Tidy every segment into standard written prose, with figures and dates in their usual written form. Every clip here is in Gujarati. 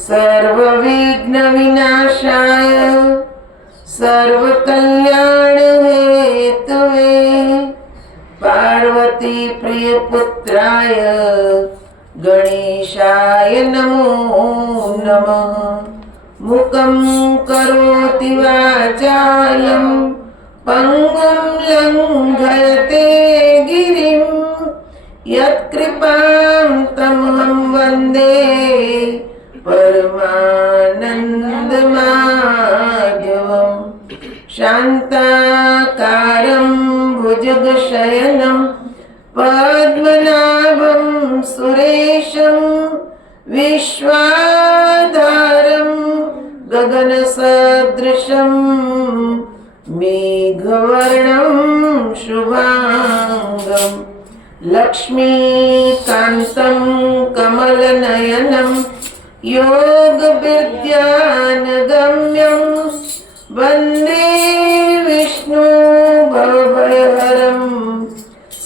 सर्वविघ्न विनाशाय सर्वकल्याण हेतवे पार्वती प्रिय पुत्राय गणेशाय नमो नमः। मुखं करोति वाचालं पंगुं लंघयते गिरिं यत्कृपां तमहं वन्दे परमानन्दमाधवम्। शान्ताकारं भुजगशयनं पद्मनाभं सुरेशं विश्वाधारं गगनसदृशं मेघवर्णं शुभांगं लक्ष्मीकान्तं कमलनयनं योगविद्यानगम्यं वन्दे विष्णु भवभयहरं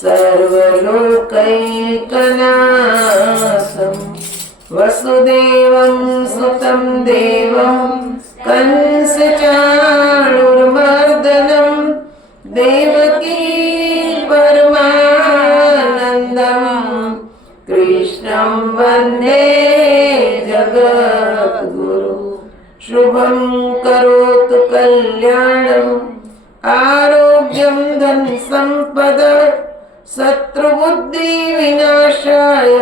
सर्वलोकैकनाथं। वसुदेवं सुतं देवं कंसचाणूरमर्दनं देवकी परमानन्दं कृष्णं वन्दे जगद्गुरु। शुभं करोतु कल्याणम् आरोग्यं धनसम्पदा शत्रुबुद्धिविनाशाय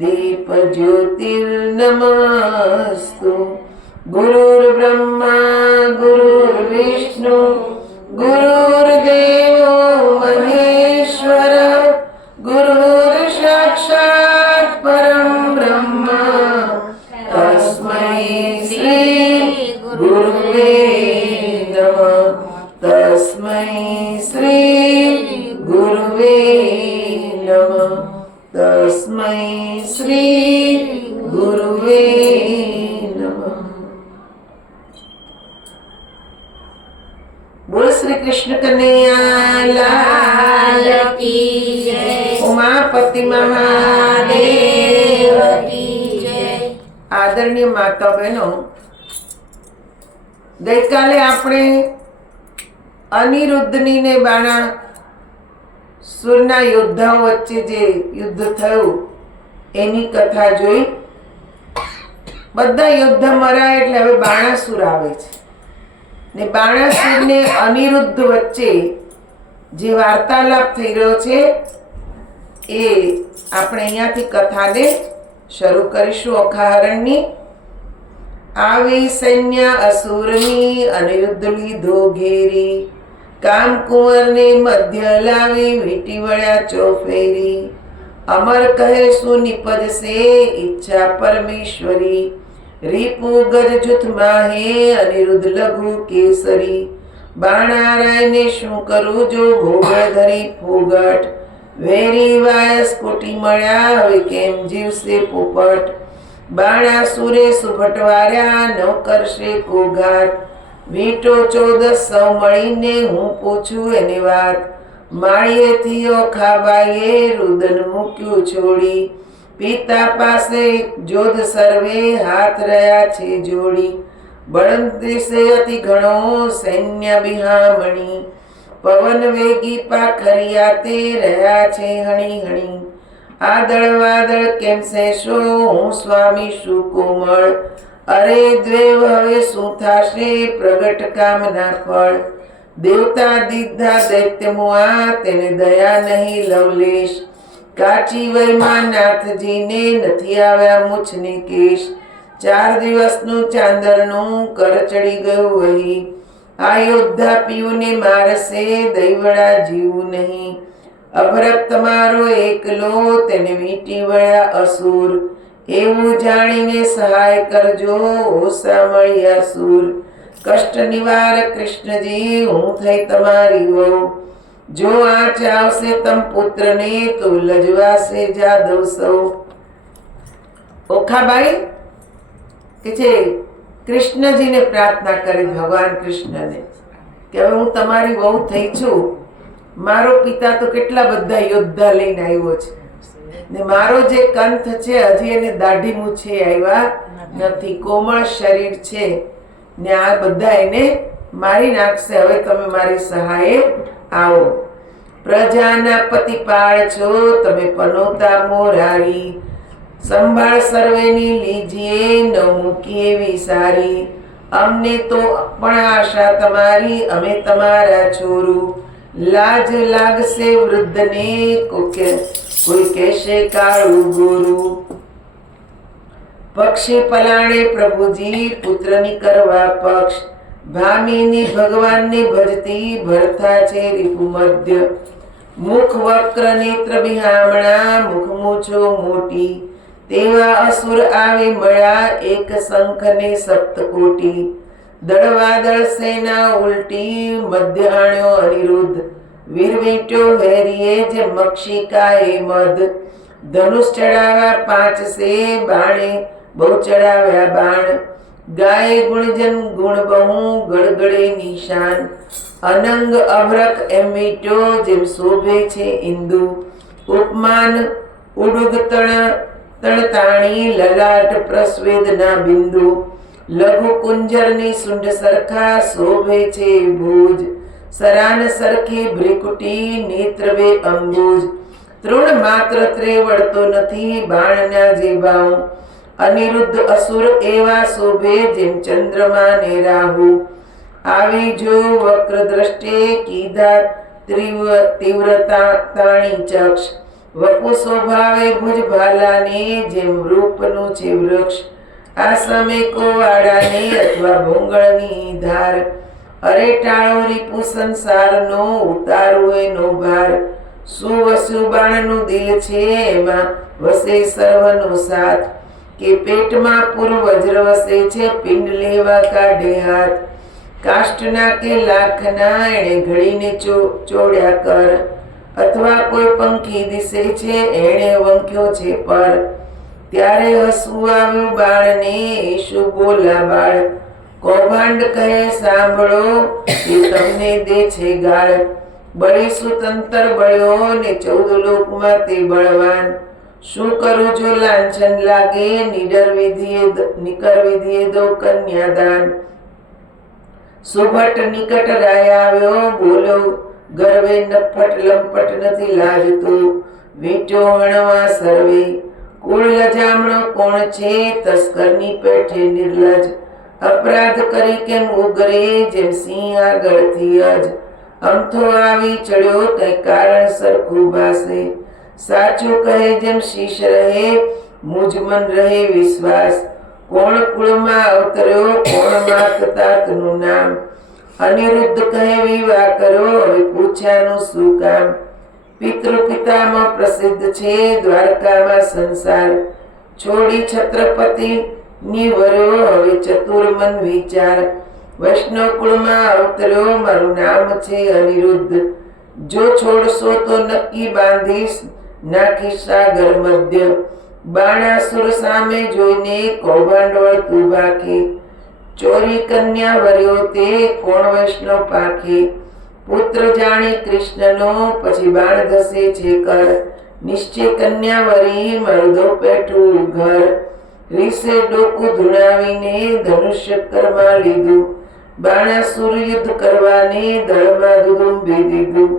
दीपज्योतिर्नमस्तु। गुरुर्ब्रह्मा गुरुर्विष्णु गुरुर्देवो महेश्वर गुरुर्साक्षात् परं ब्रह्म तस्मै श्री गुरुवे नमः। तस्मै श्री गुरुवे नमः। तस्मै श्री गुरुवे नमः। बोल श्री कृष्ण कन्हैया लाल की जय। उमापति महादेव की जय। आदरणीय माता बहनों, गईकाले आपणे अनिरुद्धनी ने बाणासुરના યોદ્ધાઓ વચ્ચે જે યુદ્ધ થયું એની કથા જોઈ। બધા યોદ્ધા મરાય એટલે હવે બાણાસુર આવે છે ને બાણાસુર ને અનિરુદ્ધ વચ્ચે જે વાર્તાલાપ થઈ રહ્યો છે એ આપણે અહીંયાથી કથાને શરૂ કરીશું। ઓખાહરણની આવી સૈન્ય અસુરની અનિરુદ્ધ લીધો ઘેરી કામ કુંવર ને મધ્ય લાવી વીટી વળ્યા ચોફેરી અમર કહે સુનિપજ સે ઈચ્છા પરમેશ્વરી રીપુ ગજ જુથ માહે અનિરુદ્ધ લઘુ કેસરી બાણારાય ને શું કરું જો ભોગ ધરી ફોગટ વેરી વાયસ કોટી મળ્યા હવે કેમ જીવશે પોપટ બાણાસુરે સુભટવાર્યા ન કરશે કોઘાટ વીટો 1400 મળીને હું પૂછું એની વાત માળીએથી ઓખાબાઈએ રુદન મૂક્યું છોડી પિતા પાસે જોધ સર્વે હાથ રહ્યા છે જોડી બળદ દેશે અતિ ઘણો સૈન્ય બિહામણી પવન વેગી પાખરિયા તે રહ્યા છે હણી હણી આદળ વાદળ કેમ સેશો હું સ્વામી શું કોમળ અરે દ્વેવ હવે શું થાશે પ્રગટ કામના ફળ દેવતા દીધા દૈત્ય મુઆ તેને દયા નહીં લવલેશ કાચી વયમાં નાથજીને નથી આવ્યા મૂછને કેશ 4 દિવસનું ચાંદરનું કર ચડી ગયું વહી આ યોદ્ધા પીયુને મારશે દૈવડા જીવું નહીં અભરત તમારો એકલો તેને વીટી વળ્યા અસુર એવું જાણીને સહાય કરજો ઓસા મળ્યા સુર કષ્ટ નિવારક કૃષ્ણજી હું થઈ તમારી વહુ જો આંચ આવશે તમ પુત્રને તો લજવાશે જાદવ સૌ। ઓખાબાઈ કે છે કૃષ્ણજીને પ્રાર્થના કરી ભગવાન કૃષ્ણને કે હવે હું તમારી વહુ થઈ છું મારો પિતા તો કેટલા બધા યોદ્ધા લઈને આવ્યો છે ને મારો જે કંથ છે હજી એને દાઢી મૂછે આવ્યા નથી, કોમળ શરીર છે ને આ બધા એને મારી નાખશે, હવે તમે મારી સહાયે આવો. પ્રજાના પતિપાળ છો તમે પનોતા મોરારી, સંભાળ સર્વેની લીજીએ ન મૂકી એવી સારી, અમને તો પણ આશા તમારી અમે તમારા છોરું, લાજ લાગશે વૃદ્ધને કોઈ કહેશે કાળું ગોરું. પક્ષી પલાણે પ્રભુજી પુત્રની કરવા પક્ષ, ભામીની ભગવાનને ભજતી ભરતા છે રીપુ મધ્ય, મુખ વક્ર નેત્ર બિહામણા મુખ મૂછો મોટી, તેવા અસુર આવી મળ્યા એક શંખને સપ્તકોટી, દળવાદળ સેના ઉલટી મધ્ય આણ્યો અનિરુદ્ધ, વીરવીટ્યો વેરીએ જે મક્ષિકાએ મધ, ધનુષ ચડાવ્યા 5 સે બાણે બહુ ચડાવ્યા બાણ, ગાય ગુણજન ગુણ બહુ ગળગળે નિશાન, અનંગ અભરક એમ વીટ્યો જેમ શોભે છે ઇન્દુ, ઉપમાન ઉડુગ તણતાણી લલાટ પ્રસ્વેદના બિંદુ, લઘુ કુંજરની સુંઢ સરખા શોભે છે ભુજ, સરાન સરખી ભ્રિકુટી નેત્રવે અંબુજ, તૃણ માત્ર ત્રેવડતો નથી બાણના જે ભાવ, અનિરુદ્ધ અસુર એવા શોભે જેમ ચંદ્રમા ને રાહુ, આવી જો વક્ર દ્રષ્ટે કીધા તીવ્રતા તાણી ચક્ષ, વપુ સ્વભાવે ભુજ ભાલાને જેમ રૂપનું છે વૃક્ષ, આ સમે કોવાડાને અથવા ભૂંગળની ધાર, અરે ટાળો રીપુ સંસારનો ઉતારો એનો ભાર, સુવસુ બાણનું દિલ છે એમાં વસે સર્વનો સાથ, કે પેટમાં પૂર વજ્ર વસે છે પિંડ લેવા કાઢે હાથ, કાષ્ટના કે લાખના એણે ઘડીને ચોડ્યા કર, અથવા કોઈ પંખી દિશે છે એણે વંક્યો છે પર, ત્યારે હસવું આવ્યું બાળને ઈશુ બોલા બાળ, કૌભાંડ કહે સાંભળો એ તમને દે છે ગાળ, બળી સુતંતર બળ્યો ને 14 લોકમાં તે બળવાન, શું કરું જો લાંછન લાગે નિકર વિધિએ દો કન્યાદાન, સુભટ નિકટ રાય આવ્યો બોલો ગર્વે નફટ લંપટ નથી લાજતું, વીંટ્યો વણવા સર્વે કુળ લજામણો કોણ છે તસ્કરની પેઠે નિર્લજ, અપરાધ કરી કેમ ઉગરે જેમ સિંહ આગળથી અજ, અમથો આવી ચડ્યો કઈ કારણ સરખું ભાસે, સાચું કહે જેમ શીશ રહે મુજ મન રહે વિશ્વાસ, કોણ કુળમાં અવતર્યો કોણ માત તાતનું નામ, અનિરુદ્ધ કહે વિવાહ કરો હવે પૂછ્યાનું શું કામ, પિતૃ પિતામાં પ્રસિદ્ધ છે દ્વારકામાં સંસાર, છોડી છત્રપતિ નિવર્યો હવે ચતુર મન વિચાર, વૈષ્ણવ કુળમાં અવતર્યો મારું નામ છે અનિરુદ્ધ, જો છોડશો તો નક્કી બાંધીશ નાખી સાગર મધ્ય, બાણાસુર સામે જોઈને કૌભાંડ વળતું બાકી, ચોરી કન્યા વર્યો તે કોણ વૈષ્ણવ પાખી, પુત્ર જાણે કૃષ્ણનો પછી બાણ ધસે છે કર, નિશ્ચય કન્યા વરી મરદો પેઠું ઘર, રીસે ડોકું ધુણાવીને ધનુષ્ય કરમાં લીધું, બાણાસુર યુદ્ધ કરવાને દળમાં દુદુંબી દીધું.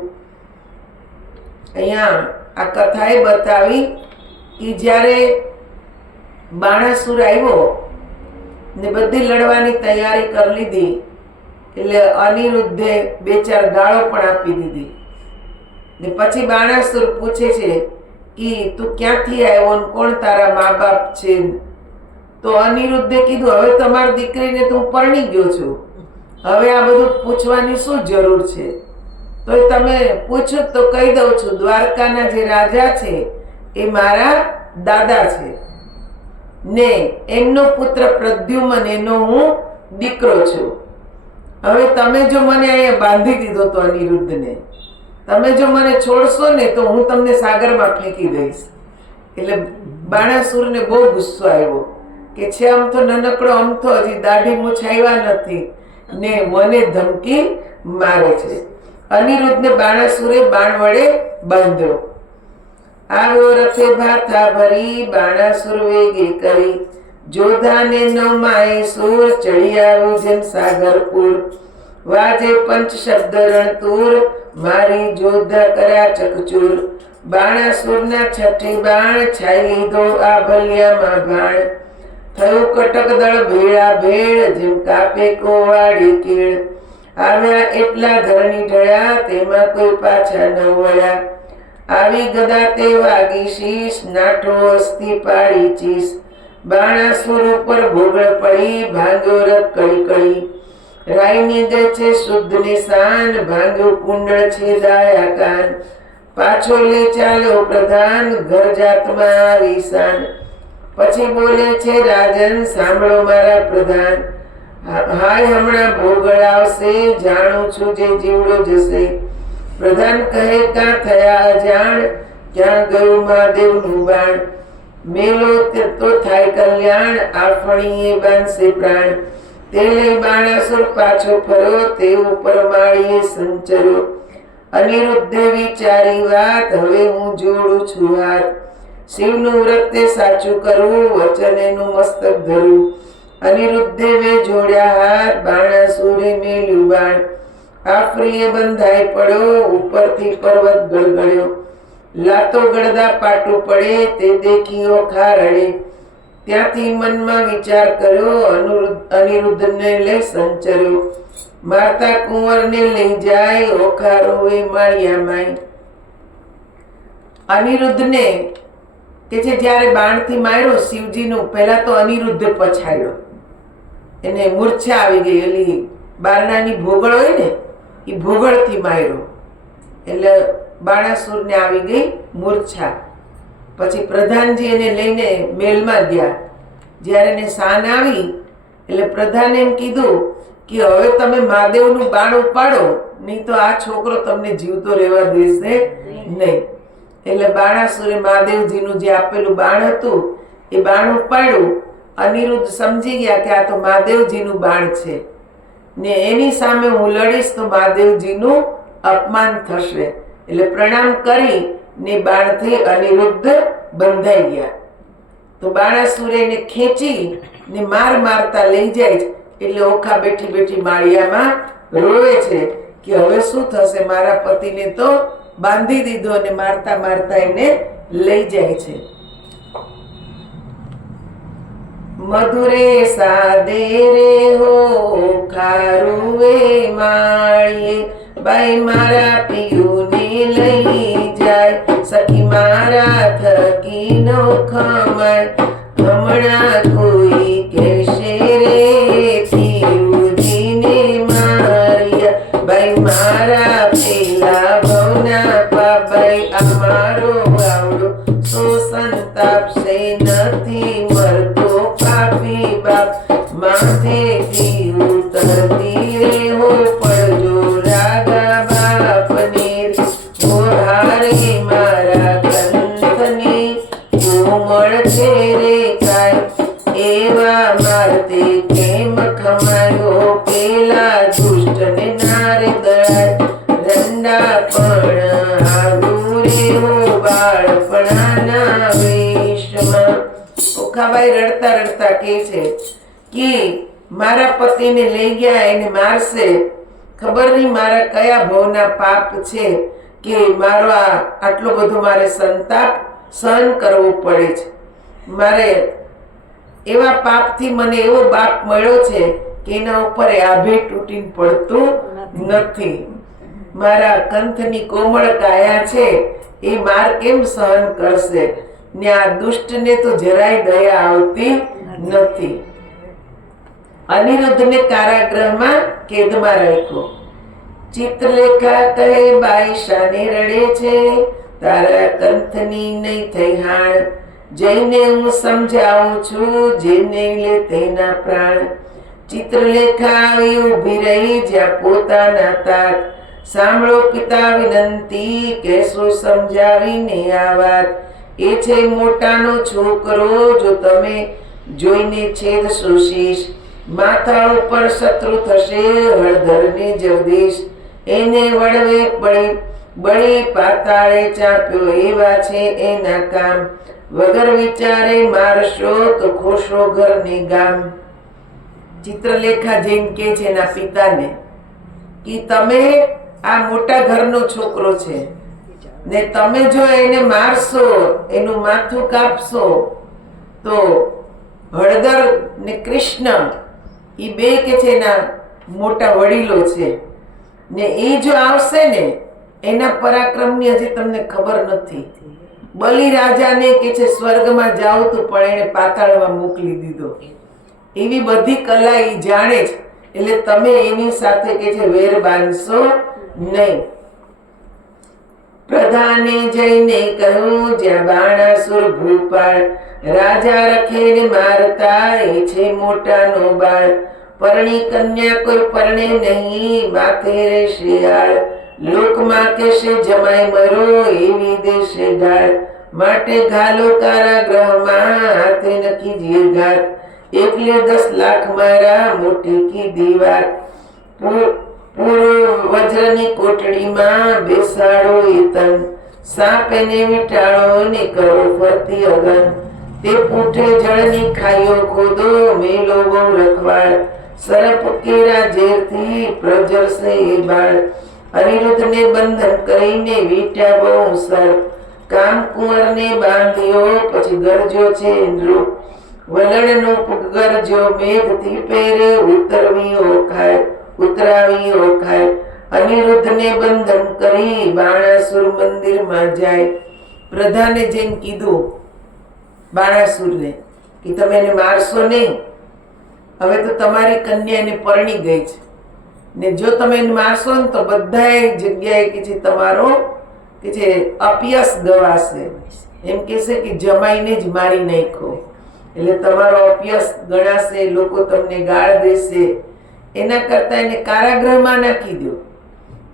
અહીંયા આ કથાએ બતાવી કે જ્યારે બાણાસુર આવ્યો ને બધી લડવાની તૈયારી કરી લીધી, એટલે અનિરુદ્ધે 2-4 ગાળો પણ આપી દીધી, ને પછી બાણાસુર પૂછે છે કે તું ક્યાંથી આવ્યો ને કોણ તારા મા બાપ છે, તો અનિરુદ્ધે કીધું હવે તમારી દીકરીને તું પરણી ગયો છું, હવે આ બધું પૂછવાની શું જરૂર છે, તો તમે પૂછો તો કહી દઉં છું દ્વારકાના જે રાજા છે એ મારા દાદા છે ને એમનો પુત્ર પ્રદ્યુમન એનો હું દીકરો છું, હવે તમે જો મને અહીંયા બાંધી દીધો તો અનિરુદ્ધને તમે જો મને છોડશો ને તો હું તમને સાગરમાં ફેંકી દઈશ. એટલે બાણાસુરને બહુ ગુસ્સો આવ્યો કે છે આમ તો નનકડો અમથો હજી દાઢી મૂછાવ્યા નથી ને મને ધમકી મારે છે. અનિરુદ્ધને બાણાસુરે બાણ વડે બાંધ્યો. આવ્યો રથે ભાથા ભરી બાણાસુર વેગે કરી જોધાને નમાય સુર ચડી આવ્યો જેમ સાગરપુર વાજે પંચ શબ્દ રણતુર મારી જોધા કર્યા ચકચૂર બાણાસુરના છઠ્ઠી બાણ છાઈ લીધો આ ભલિયામાં ભાણ થયું કટક દળ ભેળા ભેળ જેમ કાપે કોવાડી કેળ આવ્યા એટલા ધરણી ઢળ્યા તેમાં કોઈ પાછા ન વળ્યા આવી ગદા તે વાગી શીશ નાઠો અસ્થિ પાડી ચીસ બાણાસુર ઉપર ભોગળ પડી ભાંગ્યો રથ કડી કડી રાઈની ગઈ છે શુદ્ધ નિશાન ભાંગ્યો કુંડળ છે દાયા કાન પાછો લે ચાલ્યો પ્રધાન ઘર જાતમાં આવી શાન પછી બોલે છે રાજન સાંભળો મારા પ્રધાન હાય હમણાં ભોગળ આવશે જાણું છું જે જીવડો જશે પ્રધાન કહે કાં થયા અજાણ ક્યાં ગયું મહાદેવનું બાણ મેલો તો થાય કલ્યાણ આફણીએ બાંધશે પ્રાણ તે લઈ બાણાસુર પાછો ફર્યો તે ઉપર માળીએ સંચર્યો અનિરુદ્ધે વિચારી વાત હવે હું જોડું છું હાથ શિવનું વ્રત તે સાચું કરવું વચન એનું મસ્તક ધરું અનિરુદ્ધે વે જોડ્યા હાથ બાણાસુરે મેલ્યું બાણ આફરીએ બંધાઈ પડ્યો ઉપરથી પર્વત ગળગળ્યો લાતો ગળદા પાટું પડે તે દેખી ઓખા રડે ત્યાંથી મનમાં વિચાર કર્યો અનિરુદ્ધને લઈ સંચર્યો મારતા કુંવરને લઈ જાય ઓખા રોવે માળિયા માય અનિરુદ્ધને કે છે જ્યારે બાણથી માર્યો શિવજીનું પહેલા તો અનિરુદ્ધ પછાડ્યો એને મૂર્છા આવી ગઈ એલી બારણાની ભોગળ હોય ને એ ભોગળથી માર્યો એટલે બાણાસુરને આવી ગઈ મૂર્છા પછી પ્રધાનજી એને લઈને મહેલમાં ગયા જ્યારે એને શાન આવી એટલે પ્રધાને એમ કીધું કે હવે તમે મહાદેવનું બાણ ઉપાડો નહીં તો આ છોકરો તમને જીવતો રહેવા દેશે નહીં એટલે બાણાસુરે મહાદેવજીનું જે આપેલું બાણ હતું એ બાણ ઉપાડ્યું અનિરુદ્ધ સમજી ગયા કે આ તો મહાદેવજીનું બાણ છે ને એની સામે હું લડીશ તો મહાદેવજીનું અપમાન થશે એટલે પ્રણામ કરી ને બાણથી અનિરુદ્ધ બંધાઈ ગયા તો બાણાસુરે એને ખેંચી ને મારતા લઈ જાય એટલે ઓખા બેઠી બેઠી માળિયામાં રોવે છે કે હવે શું થશે મારા પતિને તો બાંધી દીધો અને મારતા મારતા એને લઈ જાય છે મધુરે સાદે રે હો ખારુવે માળીએ બાઈ મારા પિયુને લઈ જાય સખી મારા થકી નો ખમાય હમણાં કોઈ કહેશે રે પિયુજીને માર્યા બાઈ મારા પેલા ભવના પાબાઈ અમારો આવડો સો સંતાપશે નથી મરતો પાપી બાપ માથે પીવું તરતી રે હો પડજો રાગા બાપને હો હારે મારા કંથની કોમળ છે રે કાય એવા મારતે કેમ ખમાયો પેલા દુષ્ટને નારે દળાય રંડા પણ આગું રે હો બાળપણાના વેશમાં ઓખાબાઈ રડતા રડતા કહે છે કે મારા પતિને લઈ ગયા એને મારશે ખબર નહીં મારા કયા ભવના પાપ છે કે મારો આટલો બધો મારે સંતાપ સહન કરવો પડે છે મારે એવા પાપથી મને એવો બાપ મળ્યો છે કે એના ઉપર આભે તૂટીને પડતું નથી મારા કંથની કોમળ કાયા છે એ માર કેમ સહન કરશે ને આ દુષ્ટને તો જરાય દયા આવતી નથી અનિરુદ્ધને કારાગૃહમાં કેદમાં રાખ્યો ચિત્રલેખા કહે બાઈ શાને રડે છે તારા કંથની નહીં થઈ હાણ જઈને હું સમજાવું છું જેને લે તેના પ્રાણ ચિત્રલેખા આવી ઊભી રહી જ્યાં પોતાના તાત સાંભળો પિતા વિનંતી કેસો સમજાવીને આ વાત એ છે મોટાનો છોકરો જો તમે જોઈને છેદશો શીશ માથા ઉપર શત્રુ થશે હળધરને જગદીશ એને વળવે પડી બળી પાતાળે ચાપ્યો, એવા છે એના કામ. વગર વિચારે મારશો તો ખોશો ઘરને ગામ. ચિત્રલેખા જૈન કે છે એના પિતાને કે તમે આ મોટા ઘરનો છોકરો છે ને તમે જો એને મારશો, એનું માથું કાપશો, તો હળદર ને કૃષ્ણ એ બે કે છે એના મોટા વડીલો છે ને એ જો આવશે ને એના પરાક્રમની હજી તમને ખબર નથી. બલિ રાજાને કે છે સ્વર્ગમાં જાવ તો પણ એને પાતાળમાં મોકલી દીધો. એવી બધી કલા એ જાણે છે, એટલે તમે એની સાથે કે છે વેર બાંધશો નહીં. પ્રધાને જઈને કહ્યું, જ્યાં બાણાસુર ભૂપાળ, રાજા રખે ને મારતા એ છે મોટાનો બાળ. પરણી કન્યા કોઈ પરણે નહીં, માથે રહેશે આળ. લોકમાં કહેશે જમાઈ મરો, એવી દેશે ઢાળ. માટે ઘાલો કારાગૃહમાં, હાથે નખી જે ઘાત. એકલે 10 લાખ મારા, મોટી કીધી વાત. પૂરો વજ્રની કોટડીમાં બેસાડો એ તન. સાપ એને વીંટાળો ને કરો ફરતી અગન. તે પૂઠે જળની ખાઈઓ ખોદો, મેલો બહુ રખવાળ. સરપ કેરા ઝેરથી પ્રજરશે એ બાળ. અનિરુદ્ધને બંધન કરીને વીંટ્યા બહુ સર્પ. કામ કુંવરને બાંધ્યો, પછી ગરજો છે નૃપ. વલણનો ગરજો મેઘથી પહેરે, ઉતરાવી ઓખાય. અનિરુદ્ધને બંધન કરી બાણાસુર મંદિરમાં જાય. પ્રધાને જઈને કીધું બાણાસુરને કે તમે એને મારશો નહીં, હવે તો તમારી કન્યા એને પરણી ગઈ છે ને જો તમે એને મારશો ને તો બધા જગ્યાએ કે છે તમારો કે છે અપયશ ગવાશે. એમ કહેશે કે જમાઈને જ મારી નાખો, એટલે તમારો અપયશ ગણાશે, લોકો તમને ગાળ દેશે. એના કરતા એને કારાગૃહમાં નાખી દો,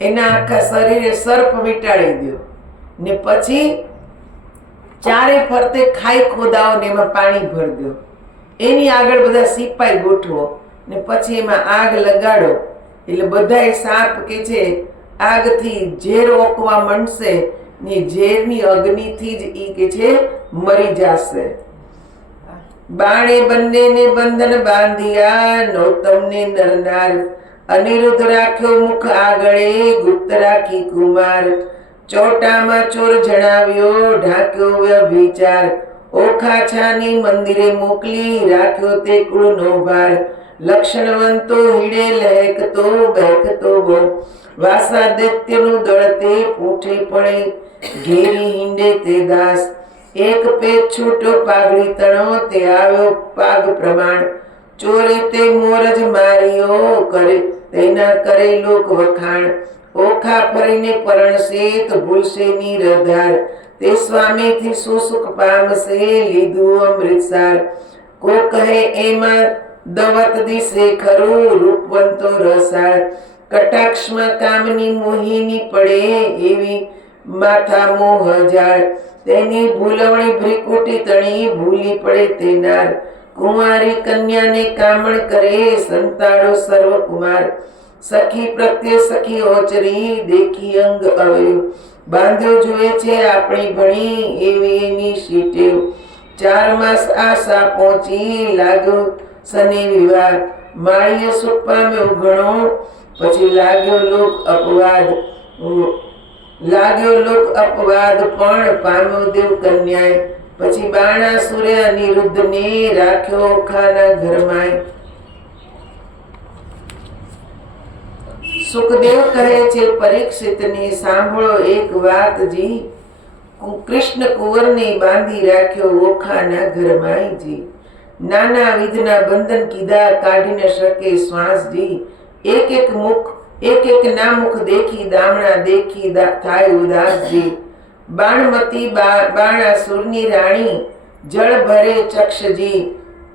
એના આખા શરીરે સર્પ વીંટાળી દો ને પછી ચારે ફરતે ખાઈ ખોદાઓ ને એમાં પાણી ભર દો. એની આગળ બધા સિપાઈ ગોઠવો ને પછી એમાં આગ લગાડો, એટલે બધાય સાપ કે છે આગથી ઝેર ઓકવા માંડશે ને ઝેરની અગ્નિથી જ ઈ કે છે મરી જશે. બાણે બંનેને બંધન બાંધ્યા, નૌતમને નરનાર. અનિરુદ્ધ રાખ્યો મુખ આગળે, ગુપ્ત રાખી કુમાર. ચોટામાં ચોર જણાવ્યો, ઢાંક્યો વ્યભિચાર. ઓખા છાની મંદિરે મોકલી, રાખ્યો તે કુળનો ભાર. લક્ષણવંતો હીડે લહેકતો બહેકતો બહુ. વાસા દૈત્યનું દળ તે પૂઠે પડે, ઘેરી હિંડે તે દાસ. એક પેચ છૂટો પાઘડી તણો, તે આવ્યો પાગ પ્રમાણ. ચોરે તે મોરજ માર્યો, કરે તેના કરે લોક વખાણ. ઓખા ફરીને પરણશે તો ભૂલશે નિરધાર. તે સ્વામીથી સુસુખ પામશે, લીધું અમૃતસાર. કો કહે એમાં દવત દિશે ખરું, રૂપવંતો રસાળ. કટાક્ષમાં કામની મોહિની પડે, એવી માથા મોહ જાળ. તેની ભૂલવણી ભ્રિકુટી તણી, ભૂલી પડે તે નાર. કુંવારી કન્યાને કામણ કરે, સંતાડો સર્વ કુમાર. સખી પ્રત્યે સખી ઓચરી, દેખી અંગ અવયવ. બાંધ્યો જોએ છે આપણી ભણી, એવી એની સીટેવ. 4 માસ આશા પહોંચી, લાગ્યો સને વિવાહ. માળીએ સુખ પામ્યો ઘણો, પછી લાગ્યો લોક અપવાદ પણ પામ્યો દેવ કન્યાએ. પછી બાણાસુરે અનિરુદ્ધને રાખ્યો ઓખાના ઘરમાંય. સુખદેવ કહે છે પરીક્ષિતને, સાંભળો એક વાત જી. કૃષ્ણ કુંવરને બાંધી રાખ્યો ઓખાના ઘરમાંય જી. નાના વિધના બંધન કીધા, કાઢી ન શકે શ્વાસજી. એક એક ના મુખ દેખી, દામણા દેખી થાય ઉદાસજી. બાણમતી બાણાસુરની રાણી, જળ ભરે ચક્ષજી.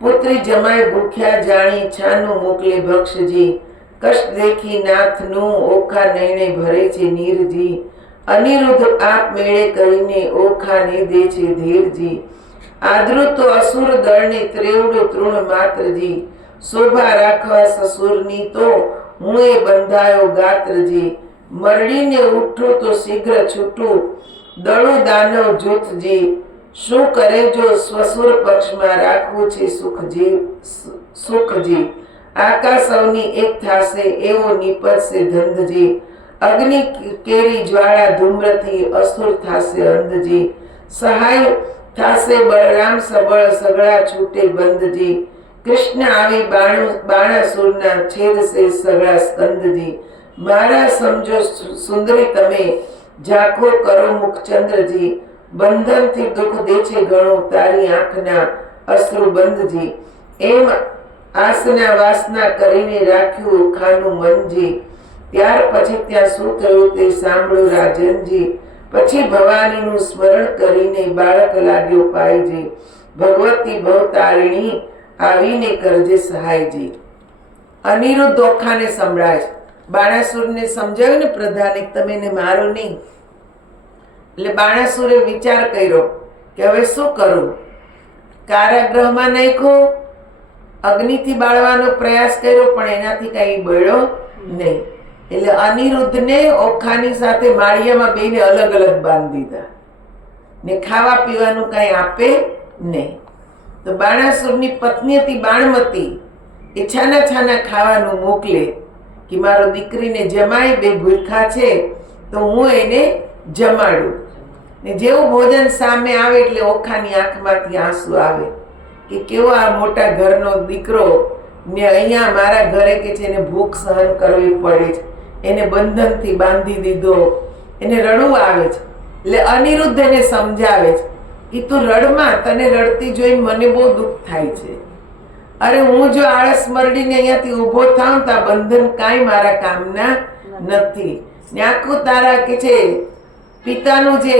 પુત્રી જમાય ભૂખ્યા જાણી, છાનું મોકલે ભક્ષજી. કષ્ટ દેખી નાથનું, ઓખા નયણે ભરે છે નીરજી. અનિરુદ્ધ આપ મેળે કરીને, ઓખાને દે છે ધીરજી. આદૃતો અસુર દળને ત્રેવડું તૃણ માત્રજી. શોભા રાખવા સસુરની તો, હું એ બંધાયો ગાત્રજી. મરડીને ઉઠું તો શીઘ્ર છૂટું, દળું દાનવ જૂથજી, શું કરે જો સ્વસુર પક્ષમાં રાખવું છે સુખજી, આકાશ સૌની એક થાશે એવો નીપજશે ધંધજી, અગ્નિ કેરી જ્વાળા ધૂમ્રથી અસુર થાશે અંધજી, સહાય થાશે બળરામ સબળ સગળા છૂટે બંધજી, કૃષ્ણ આવી બાણાસુરના છેદશે સગળા સ્કંદજી, મારા સમજો સુંદરી તમે ઝાંખો કરો મુખચંદ્રજી, બંધનથી દુઃખ દે છે ઘણું તારી આંખના અશ્રુ બંધજી, એમ આસના વાસના કરીને રાખ્યું ખાનું મનજી, ત્યાર પછી ત્યાં શું થયું તે સાંભળ્યું રાજનજી, પછી ભવાનીનું સ્મરણ કરીને બાળક લાગ્યો પાયજી, ભગવતી ભવતારિણી આવીને કરજે સહાયજી. અનિરુદ્ધ ઓખાને સંભળાય, બાણાસુરને સમજાવ્યું ને પ્રધાને તમે ને મારો નહીં. એટલે બાણાસુરે વિચાર કર્યો કે હવે શું કરું, કારાગૃહમાં નાખ્યો, અગ્નિથી બાળવાનો પ્રયાસ કર્યો પણ એનાથી કઈ બળ્યો નહીં. એટલે અનિરુદ્ધને ઓખાની સાથે માળિયામાં બેને અલગ અલગ બાંધી દીધા ને ખાવા પીવાનું કઈ આપે નહીં. તો બાણાસુરની પત્ની હતી બાણમતી, એ છાના છાના ખાવાનું મોકલે કે મારો દીકરીને જમાય, બે ભૂખા છે તો હું એને જમાડું. ને જેવું ભોજન સામે આવે એટલે ઓખાની આંખમાંથી આંસુ આવે કે કેવો આ મોટા ઘરનો દીકરો ને અહીંયા મારા ઘરે કે છે એને ભૂખ સહન કરવી પડે છે, એને બંધનથી બાંધી દીધો, એને રડવું આવે છે. એટલે અનિરુદ્ધ એને સમજાવે છે કે તું રડમાં, તને રડતી જોઈને મને બહુ દુઃખ થાય છે. અરે હું જો આળસ મરડીને અહીંયાથી ઊભો થાઉં તો આ બંધન કાંઈ મારા કામના નથી. ને આખું તારા કે છે પિતાનું જે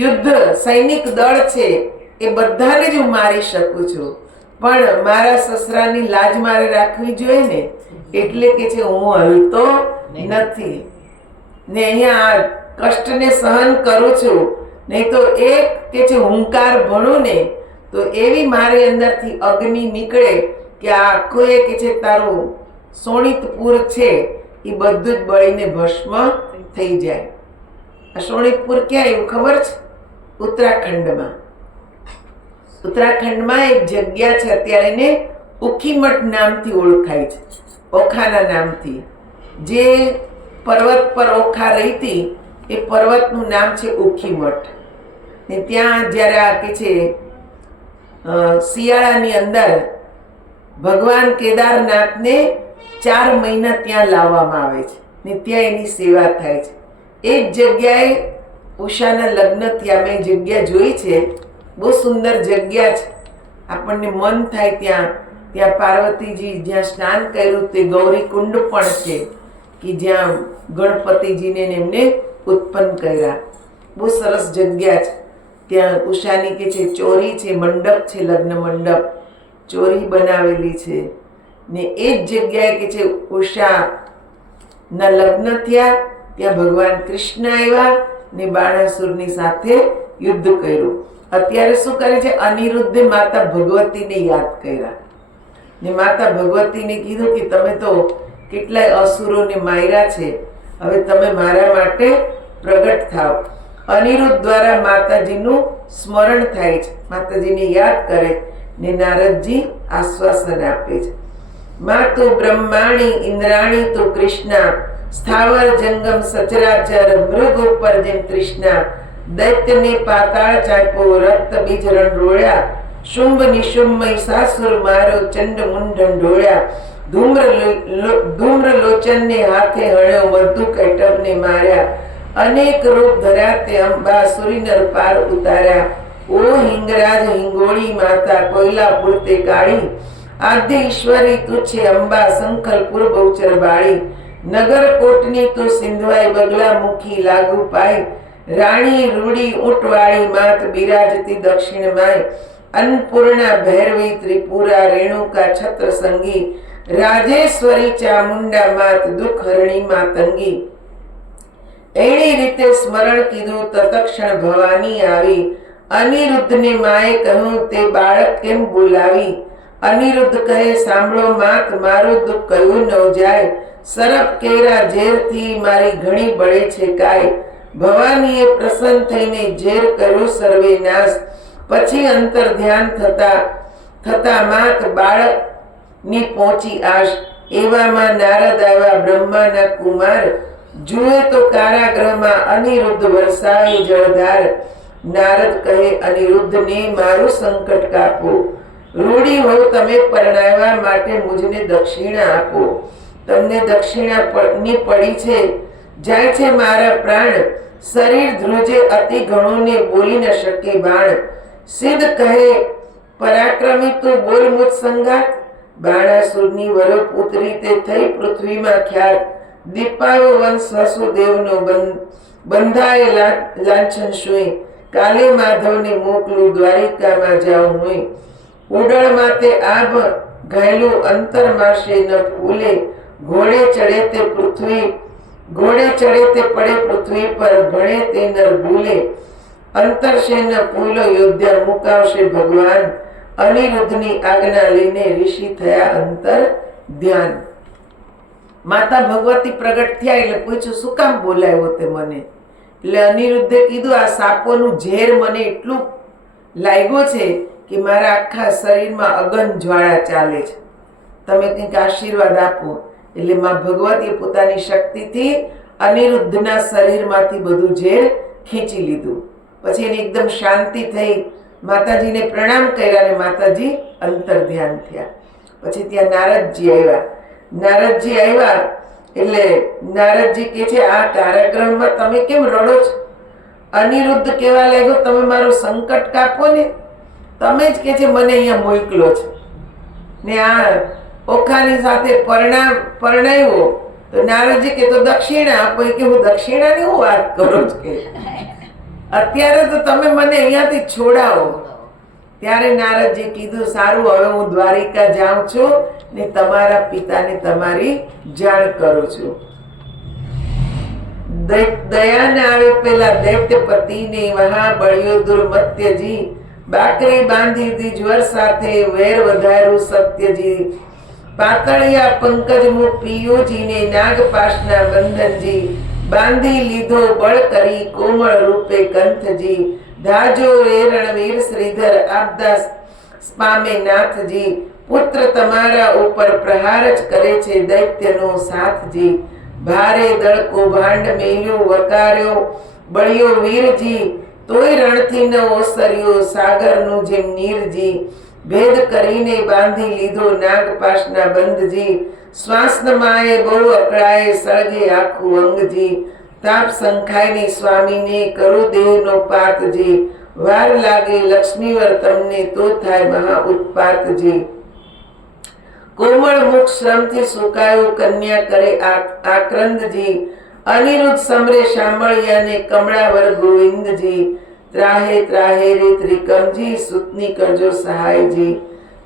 યુદ્ધ સૈનિક દળ છે એ બધાને જ હું મારી શકું છું, પણ મારા સસરાની લાજ મારે રાખવી જોઈએ ને, એટલે કે છે હું હલતો નથી ને અહીંયા આ કષ્ટને સહન કરું છું. નહીં તો એક કે છે હુંકાર ભણું ને તો એવી મારી અંદરથી અગ્નિ નીકળે કે આ આખું એ કે છે તારું શોણિતપુર છે એ બધું જ બળીને ભસ્મ થઈ જાય. આ શોણિતપુર ક્યાં એવું ખબર છે? ઉત્તરાખંડમાં. ઉત્તરાખંડમાં એક જગ્યા છે, અત્યારે એને ઉખીમઠ નામથી ઓળખાય છે, ઓખાના નામથી. જે પર્વત પર ઓખા રહી હતી એ પર્વતનું નામ છે ઉખીમઠ. ને ત્યાં જ્યારે આ કે છે શિયાળાની અંદર ભગવાન કેદારનાથને 4 મહિના ત્યાં લાવવામાં આવે છે ને ત્યાં એની સેવા થાય છે. એ જ જગ્યાએ ઉષાના લગ્ન થયા, મેં જગ્યા જોઈ છે, બહુ સુંદર જગ્યા છે. આપણને મન થાય ત્યાં. ત્યાં પાર્વતીજી જ્યાં સ્નાન કર્યું તે ગૌરી કુંડ પણ છે કે જ્યાં ગણપતિજીને એમને ઉત્પન્ન કર્યા. બહુ સરસ જગ્યા છે. ત્યાં ઉષાની કે છે ચોરી છે, મંડપ છે, લગ્ન મંડપ, ચોરી બનાવેલી છે. ને એ જ જગ્યાએ કે છે ઉષાના લગ્ન થયા, ત્યાં ભગવાન કૃષ્ણ આવ્યા ને બાણાસુરની સાથે યુદ્ધ કર્યું. અત્યારે શું કરે છે? અનિરુદ્ધે માતા ભગવતીને યાદ કર્યા ને માતા ભગવતીને કીધું કે તમે તો કેટલાય અસુરોને માર્યા છે, હવે તમે મારા માટે પ્રગટ થાવ. અનિરુદ્ધ દ્વારા માતાજીનું સ્મરણ થાય છે, માતાજીને યાદ કરે ને નારદજી આશ્વાસન આપે છે. મા તો બ્રહ્માણી ઇન્દ્રાણી તો કૃષ્ણા, સ્થાવર જંગમ સચરાચર મૃગ ઉપર જેમ તૃષ્ણા, દૈત્યને પાતાળ ચાપ્યો રક્ત બીજ રંડોળ્યા, શુંભ નિશુંભ સાસુર મારો ચંડ મુંડ ઢોળ્યા, ધૂમ્ર લોચનને હાથે હણ્યો વધુ કૈટવને માર્યા, અનેક રૂપ ધર્યા તે અંબા સુરીનર પાર ઉતાર્યા. ઓ હિંગરાજ હિંગોળી માતા કોયલા પૂરતે કાળી, આદ્ય ઈશ્વરી તું છે અંબા સંખલપુર બહુચર બાળી, નગર કોટની તું સિંધવાઈ બગલા મુખી લાગુ પાઈ, રાણી રૂડી ઊંટવાળી માત બિરાજતી દક્ષિણ માય, અન્નપૂર્ણા ભૈરવી ત્રિપુરા રેણુકા છત્ર સંગી, રાજેશ્વરી ચામુંડા માત દુઃખ હરણી માતંગી. એની રીતે સ્મરણ કીધું તત્ક્ષણ ભવાની આવી, અનિરુદ્ધને માએ કહ્યું તે બાળક કેમ બોલાવી. અનિરુદ્ધ કહે સાંભળો માત મારું દુઃખ કયું ન જાય, સરપ કેરા ઝેરથી મારી ઘણી બળે છે કાય. ભવાનીએ પ્રસન્ન થઈને ઝેર કર્યો સર્વે નાશ. પછી અંતર ધ્યાન થતા માત બાળકની પહોંચી આશ. એવામાં નારદ આવ્યા બ્રહ્માના કુમાર. જુએ તો કારાગૃહમાં અનિરુદ્ધ વરસાવે જળધાર. નારદ કહે અનિરુદ્ધને મારું સંકટ કાપો. રૂડી હો તમે પરણાવવા માટે મુજને દક્ષિણા આપો. તમને દક્ષિણા ની પડી છે, જાય છે મારા પ્રાણ. શરીર ધ્રુજે અતિ ઘણોને બોલી ન શકે બાણ. સિદ્ધ કહે પરાક્રમી તું બોલ મુજ સંગાત. બાણાસુરની વરપુત્રી તે થઈ પૃથ્વીમાં ખ્યાત. દીપાયો વંશ વસુદેવનો બંધાય લાંછન સુઈ. કાલે માધવને મોકલું દ્વારિકામાં જાઉં હું. ઉડળમાં તે આભ ઘાયલું અંતર માસે ન ફૂલે. ઘોડે ચડે તે પડે પૃથ્વી પર. ભણે તે નર ભૂલે. અંતરશે ન ફૂલો યોધ્યા મુકાવશે ભગવાન. અનિરુદ્ધની આજ્ઞા લઈને ઋષિ થયા અંતર ધ્યાન. માતા ભગવતી પ્રગટ થયા એટલે પૂછ્યું શું કામ બોલાવ્યો તે મને? એટલે અનિરુદ્ધે કીધું આ સાપોનું ઝેર મને એટલું લાગ્યો છે કે મારા આખા શરીરમાં અગન જ્વાળા ચાલે છે. તમે કંઈક આશીર્વાદ આપો. એટલે માં ભગવતીએ પોતાની શક્તિથી અનિરુદ્ધના શરીરમાંથી બધું ઝેર ખેંચી લીધું. પછી એને એકદમ શાંતિ થઈ. માતાજીને પ્રણામ કર્યા અને માતાજી અંતર ધ્યાન થયા. પછી ત્યાં નારદજી આવ્યા એટલે નારદજી કે છે આ કારાગૃહમાં તમે કેમ રડો છો? અનિરુદ્ધ કેવા લાગ્યો તમે મારું સંકટ કાપો ને. તમે જ કે છે મને અહીંયા મોકલો છે ને આ ઓખાની સાથે પરણાવ્યો. તો નારદજી કે તો દક્ષિણા આપો. કે હું દક્ષિણાની હું વાત કરું છું કે અત્યારે તો તમે મને અહીંયાથી છોડાવો. ત્યારે નારદજી કીધું સારું હવે હું દ્વારિકા જાઉં છું ને તમારા પિતાને તમારી જાણ કરું છું. દયાને આવે પેલા દૈત્યપતિને વહા બળ્યો દુર્મત્યજી. બાકરી બાંધી દી જ્વર સાથે વેર વધાર્યું સત્યજી. પાતળિયા પંકજ મુખ પિયુજીને નાગપાશના બંધનજી. બાંધી લીધો બળ કરી કોમળ રૂપે કંથજી. ધાજો રે રણવીર શ્રીધર આપદાસ પામે નાથજી. પુત્ર તમારા ઉપર પ્રહાર જ કરે છે દૈત્યનો સાથજી. ભારે દળકો ભાંડ મેલ્યો વકાર્યો બળ્યો વીરજી. તોય રણથી ન ઓસર્યો સાગરનું જેમ નીરજી. ભેદ કરીને બાંધી લીધો નાગપાશના બંધજી. શ્વાસનમાએ બહુ અકળાએ સળગે આખું અંગજી. તાપ સંખાયની સ્વામીને કરો દેહનો પાતજી. વાર લાગે લક્ષ્મીવર તમને તો થાય મહા ઉત્પાતજી. કોમળ મુખ શ્રમથી સુકાયું કન્યા કરે આક્રંદજી. અનિરુદ્ધ સમરે શામળિયાને કમળાવર ગોવિંદજી. ત્રાહે ત્રાહે રે ત્રિકમજી સુતની કરજો સહાયજી.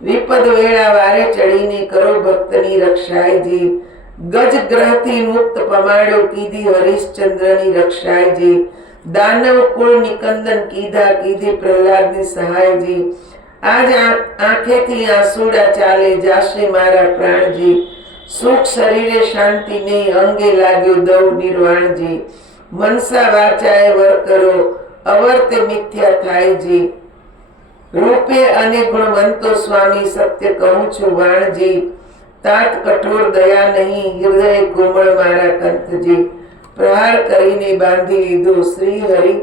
વિપદ વેળા વારે ચડીને કરો ભક્તની રક્ષાયજી. ગજ ગ્રહથી મુક્ત પમાડ્યો કીધી હરિશ્ચંદ્રની રક્ષાયજી. દાનવ કુળ નિકંદન કીધી પ્રહલાદની સહાયજી. આજ આંખેથી આંસુડા ચાલે જાશે મારા પ્રાણજી. સુખ શરીરે શાંતિ નહીં અંગે લાગ્યો દવ નિર્વાણજી. મનસા વાચાએ વર કરો અવર્તે મિથ્યા થાયજી. રૂપે અને ગુણવંતો સ્વામી સત્ય કહું છું વાણજી. તાત કઠોર દયા નહીં હૃદય કોમળ મારા કંથજી. પ્રહાર કરીને બાંધી લીધો શ્રી હરિ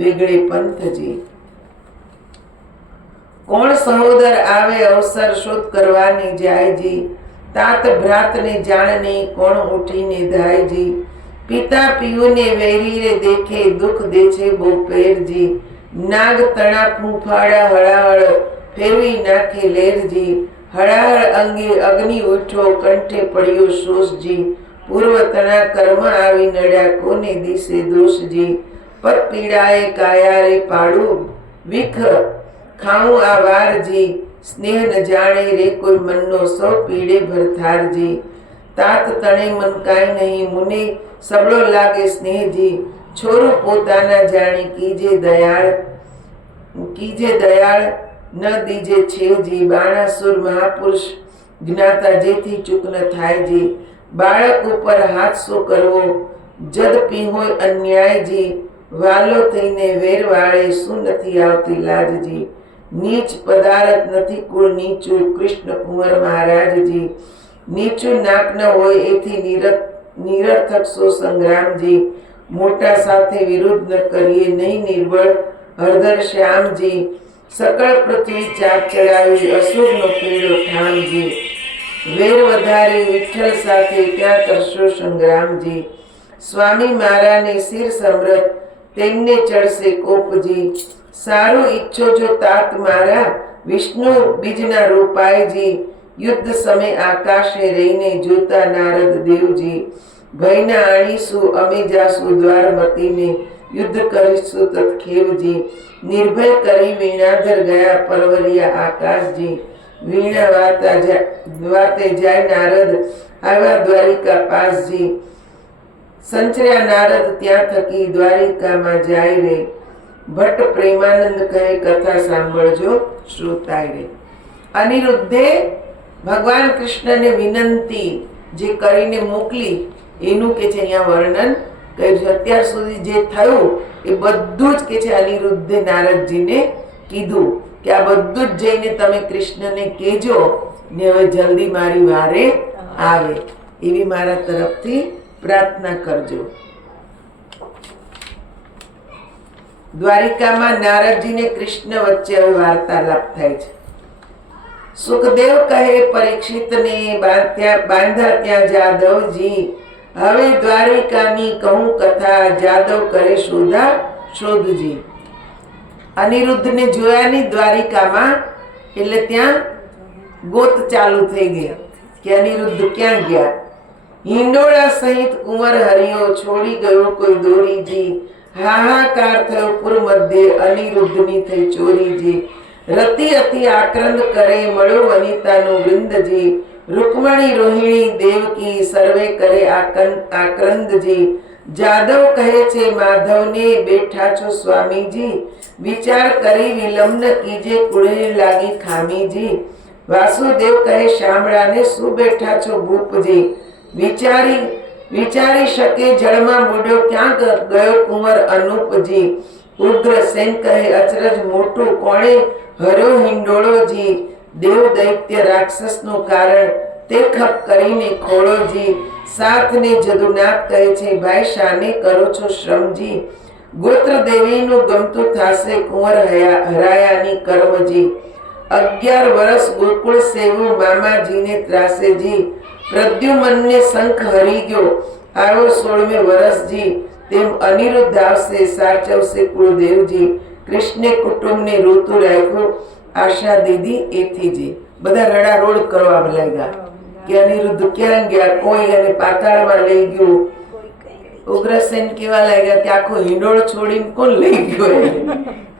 વેગળે પંથજી. કોણ સહોદર આવે અવસર શોધ કરવાની જાયજી. તાત ભ્રાતને જાણને કોણ ઉઠીને ધાયજી. પિતા પિયુને વેરીરે દેખે દુઃખ દે છે બહુ પેરજી. નાગ તણા ફૂંફાડા હળાહળ ફેરવી નાખે લેરજી. હળાહળ અંગે અગ્નિ ઉઠો કંઠે પડ્યો શોષજી. પૂર્વ તણા કર્મ આવી નડ્યા કોને દિશે દોષજી. પત પીડાએ કાયારે પાડું વિખ ખાઉં આ વારજી. સ્નેહ ન જાણે રે કોઈ મનનો સૌ પીડે ભરથારજી. તાત તણે મન કાંઈ નહીં મુને સબળો લાગે સ્નેહજી. છોરું પોતાના જાણી કીજે દયાળ ન દીજે છેજી. બાણાસુર મહાપુરુષ જ્ઞાતા જેથી ચૂક ન થાયજી. બાળક ઉપર હાથ શું કરવો, જદ પીહોય અન્યાયજી, વાલો થઈને વેર વાળે શું નથી આવતી લાજજી, નીચ પદાર્થ નથી કુળ નીચું કૃષ્ણ કુંવર મહારાજજી, નીચું નાક ન હોય એથી નિરર્થક સો સંગ્રામજી, મોટા સાથે વિરુદ્ધ ન કરીએ નહીં નિર્બળ હરદર શ્યામજી, સકળ પૃથ્વી ચાપ ચડાવી અસુરનો પીડો ઠામજી, વેર વધારી વિઠ્ઠલ સાથે ક્યાં કરશો સંગ્રામજી, સ્વામી મારાને શિર સમરથ તેમને ચડશે કોપજી, સારું ઈચ્છો જો તાત મારા વિષ્ણુ બીજના રૂપાયજી, યુદ્ધ સમય આકાશે રહીને જોતા નારદ દેવજી, ભયના આણીશું અમે જાશું દ્વારમતીને, યુદ્ધ કરીશું તત્ખેવજી, નિર્ભય કરી વીણાધર ગયા પરવરિયા આકાશજી, વીણા વાતે જાય નારદ આવ્યા દ્વારિકા પાસજી, સંચર્યા નારદ ત્યાં થકી દ્વારિકામાં જાય રે, ભટ્ટ પ્રેમાનંદ કહે કથા સાંભળજો શ્રોતાય રે. અનિરુદ્ધે ભગવાન કૃષ્ણને વિનંતી જે કરીને મોકલી એનું કે છે અહીંયા વર્ણન કર્યું છે. અત્યાર સુધી જે થયું એ બધું જ કે છે અનિરુદ્ધે નારદજીને કીધું કે આ બધું જ જઈને તમે કૃષ્ણને કહેજો ને હવે જલ્દી મારી વારે આવે એવી મારા તરફથી પ્રાર્થના કરજો. દ્વારિકામાં નારદજીને કૃષ્ણ વચ્ચે હવે વાર્તાલાપ થાય છે. સુખદેવ કહે પરીક્ષિતને બાંધ્યા ત્યાં જાદવજી, હવે દ્વારિકાની કહું કથા, જાદવ કરે શોધજી. અનિરુદ્ધને જોયાની દ્વારિકામાં એટલે ત્યાં ગોત ચાલુ થઈ ગઈ કે અનિરુદ્ધ ક્યાં ગયા. હિંડોળા સહિત કુંવર હરિયો છોડી ગયો કોઈ દોરીજી, હાહાકાર થયો પૂર મધ્યે અનિરુદ્ધની થઈ ચોરીજી, રતિ અતિ આક્રંદ કરે મળ્યો વનિતાનો વૃંદજી, રૂકમણી રોહિણી દેવકી સર્વે કરે આક્રંદજી, જાદવ કહે છે માધવને બેઠા છો સ્વામીજી, વિચાર કરી વિલંબ કીજે કુળે લાગી ખામીજી, વાસુદેવ કહે શામળાને શું બેઠા છો ભૂપજી, વિચારી શકે જળમાં બુડ્યો ક્યાં ગયો કુંવર અનુપજી, ઉગ્રસેન કહે અચરજ મોટું કોણે હર્યો હિંડોળોજી, દેવ દૈત્ય રાક્ષસનું કારણ તે ખપ કરીને ખોળોજી, સાથને જદુનાથ કહે છે ભાઈ શાને કરો છો શ્રમજી, ગોત્ર દેવીનું ગમતું થાશે કુંવર હરાયાની કર્મજી, 11 વર્ષ ગોકુળ સેવું મામાજીને ત્રાસેજી, પ્રદ્યુમનને શંખ હરી ગયો આવ્યો 16મે વર્ષજી, તેમ અનિરુદ્ધ આવશે સાચવશે કુળદેવજી, કૃષ્ણે કુટુંબને ઋતુ રાખ્યો આશા દીદી એથીજી. બધા રડા રોડ કરવા લાગ્યા કે અનિરુદ્ધ ક્યાં ગયા, કોઈ એને પાતાળમાં લઈ ગયું. ઉગ્રસેન કેવા લાગ્યા કે આખો હિંડોળ છોડીને કોણ લઈ ગયો,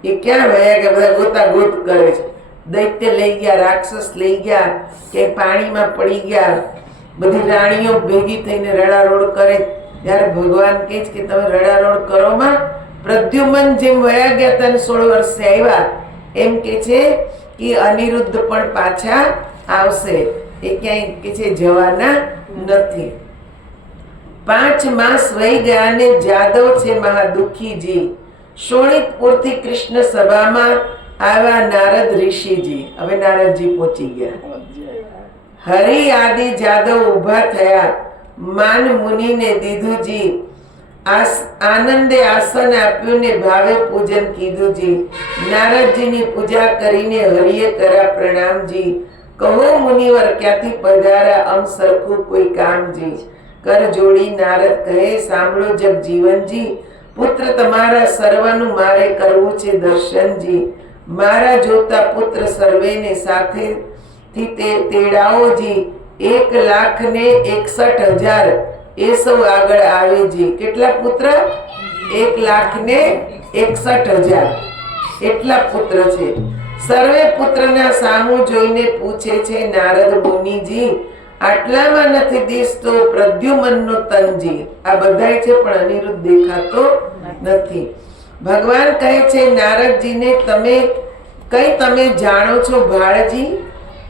એ ક્યાં વયા કે બધા ગોતા ગોત કરે છે. દૈત્ય લઈ ગયા, રાક્ષસ લઈ ગયા, કે પાણીમાં પડી ગયા. બધી રાણીઓ ભેગી થઈને રડારોડ કરે ત્યારે ભગવાન કહે છે કે તમે રડારોડ કરોમાં પ્રદ્યુમન જેમ વયા ગયા તને 16 વર્ષે આવ્યા એમ કે છે કે અનિરુદ્ધ પણ પાછા આવશે, એ ક્યાંય કે છે જવાના નથી. 5 માસ વહી ગયા ને જાદવ છે મહા દુખીજી, શોણિતપુરથી કૃષ્ણ સભામાં આવ્યા નારદ ઋષિજી. હવે નારદજી પહોંચી ગયા. હરિ આદિ જાદવ ઊભા થયા, માન મુનિને દીધુજી, આનંદે આસન આપ્યું ને ભાવે પૂજન કીધુંજી, નારદજીની પૂજા કરીને હરિએ કરા પ્રણામજી, કહો મુનિવર ક્યાંથી પધારા અમ સરખું કોઈ કામજી, કર જોડી નારદ કહે સાંભળો જગ જીવનજી, પુત્ર તમારા સર્વનું મારે કરવું છે દર્શનજી, મારા જોતા પુત્ર સર્વેને સાથે તેડાઓજી, 1,61,000 એ સૌ આગળ આવેજી. કેટલા પુત્ર? 1,61,000 એટલા પુત્ર છે. સર્વે પુત્રના સામું જોઈને પૂછે છે નારદ મુનિજી, આટલામાં નથી દિસતો પ્રદ્યુમનનો તનજી. આ બધાય છે પણ અનિરુદ્ધ દેખાતો નથી. ભગવાન કહે છે નારદજીને તમે જાણો છો ભાળજી,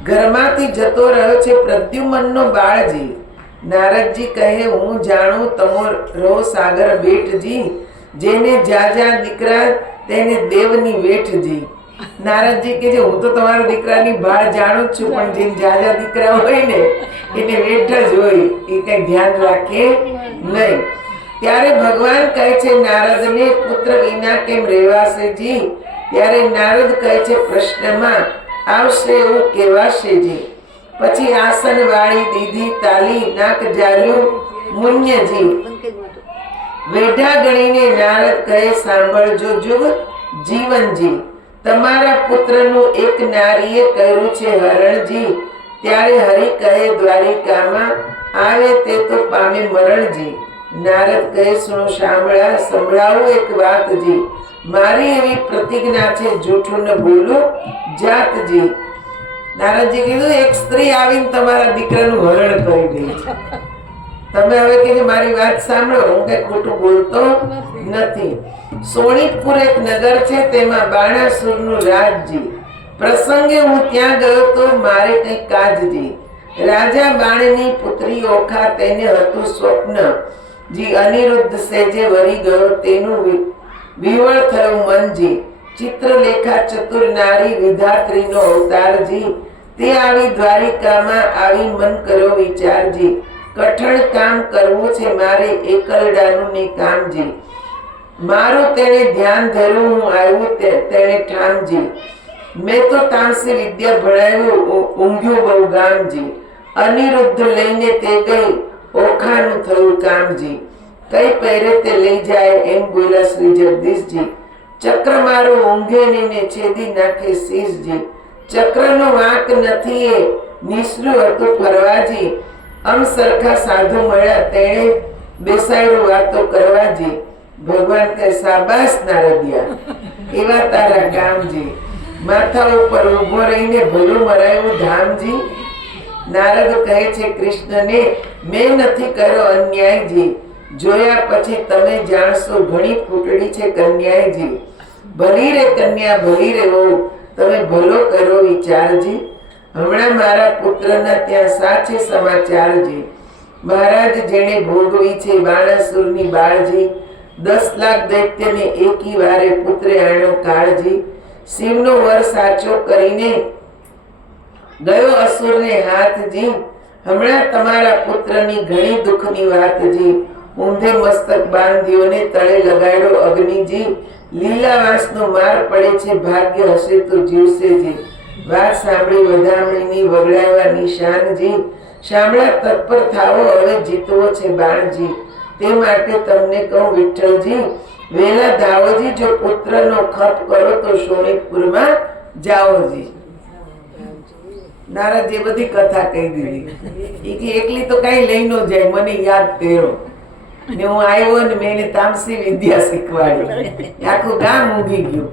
ઘરમાંથી જતો રહ્યો છે પ્રદ્યુમનનો બાળજી. નારદજી કહે, હું જાણું તમો સાગર બેઠજી, જેને જાજા દીકરા તેને દેવની વેઠજી. નારદજી કે હું તો તમારા દીકરાની ભાળ જાણું જ છું, પણ જેમ જાજા દીકરા હોય ને એને વેઠ જ હોય, એ કઈ ધ્યાન રાખે નહીં. ત્યારે ભગવાન કહે છે નારદને, પુત્ર વિના કેમ રહેવાશે જી? ત્યારે નારદ કહે છે પ્રશ્નમાં આવશે એવું કહેવાશે જી. પછી આસન વાળી દીધી તાલી, નાક જાર્યું મુન્યજી. વેઢા ગણીને નારદ કહે, સાંભળજો જુગ જીવનજી, તમારા પુત્રનું એક નારીએ કર્યું છે હરણજી. ત્યારે હરિ કહે, દ્વારિકામાં આવે તે તો પામે મરણજી. નારદ કહે, સુનો સંભળાવું એક વાતજી, મારી એવી પ્રતિજ્ઞા છે, જૂઠું ન બોલો જાતજી. નારદજી કીધું, એક સ્ત્રી આવીને તમારા દીકરાનું હરણ કરી ગઈ છે, તમે હવે કે મારી વાત સાંભળો, હું કઈ ખોટું બોલતો નથી. સોણીતપુર એક નગર છે, તેમાં બાણાસુરનું રાજજી. પ્રસંગે હું ત્યાં ગયો તો મારે કઈ કાજજી. રાજા બાણની પુત્રી ઓખા, તેને હતું સ્વપ્ન જી. અનિરુદ્ધ સેજે વરી ગયો, તેનું વિવળ થયું મનજી. ચિત્રલેખા ચતુર નારી, વિધાત્રીનો અવતારજી. તે આવી દ્વારિકામાં આવી, મન કર્યો વિચારજી. કઠણ કામ કરવું છે મારે, એકલડાનું ને કામજી. મારું તેને ધ્યાન ધર્યું, હું આવ્યું તેને ઠામજી. મેં તો તામસી વિદ્યા ભણાવ્યું, ઊંઘ્યું બહુ ગામજી. અનિરુદ્ધ લઈને તે ગઈ, ઓખાનું થયું કામજી. કઈ પહેરે તે લઈ જાય, એમ બોલ્યા શ્રી જગદીશજી. ચક્ર મારો ઊંઘે ને છેદી નાખે શીશજી. ચક્રનો વાંક નથી, એ નિસરું હતું ફરવાજી. અમ સરખા સાધુ મળ્યા, તેણે બેસાડ્યું વાતો કરવાજી. ભગવાન કહે, શાબાશ નારદિયા, એવા તારા કામજી. માથા ઉપર ઉભો રહીને ભલું મરાયું ધામજી. નારદ કહે છે કૃષ્ણને, મેં નથી કર્યો અન્યાયજી. જોયા પછી તમે જાણશો, ઘણી ફૂટડી છે કન્યાજી. ભલી રે કન્યા ભલી રે વહુ, તમે ભલો કરો વિચારજી. હમણાં મારા પુત્રના ત્યાં સાચે સમાચારજી. મહારાજ જેણે ભોગવી છે બાણાસુરની બાળજી. 10 લાખ દૈત્યને એકી વારે પુત્રે આણ્યો કાળજી. શિવનો વર સાચો કરીને ગયો અસુરને હાથજી. હમણાં તમારા પુત્રની ઘણી દુઃખની વાતજી. ઊંધે મસ્તક બાંધ્યોને તળે લગાડ્યો અગ્નિજી. લીલાવાસનો માર પડે છે, ભાગ્ય હશે તો જીવશેજી. વાત સાંભળી વધામણીની વગડાવ્યા નિશાનજી. શામળા તત્પર થાવો, હવે જીતવો છે બાણજી. તે માટે તમને કહું વિઠ્ઠલજી, વેલા ધાવોજી. જો પુત્રનો ખપ કરો તો શોણિતપુરમાં જાઓજી. નારદજી બધી કથા કહી દીધી. એ એકલી તો કઈ લઈ ન જાય, મને યાદ કર્યો ને હું આવ્યો ને મેં એને તામસી વિદ્યા શીખવાડી. આખું ગામ ઊંઘી ગયું.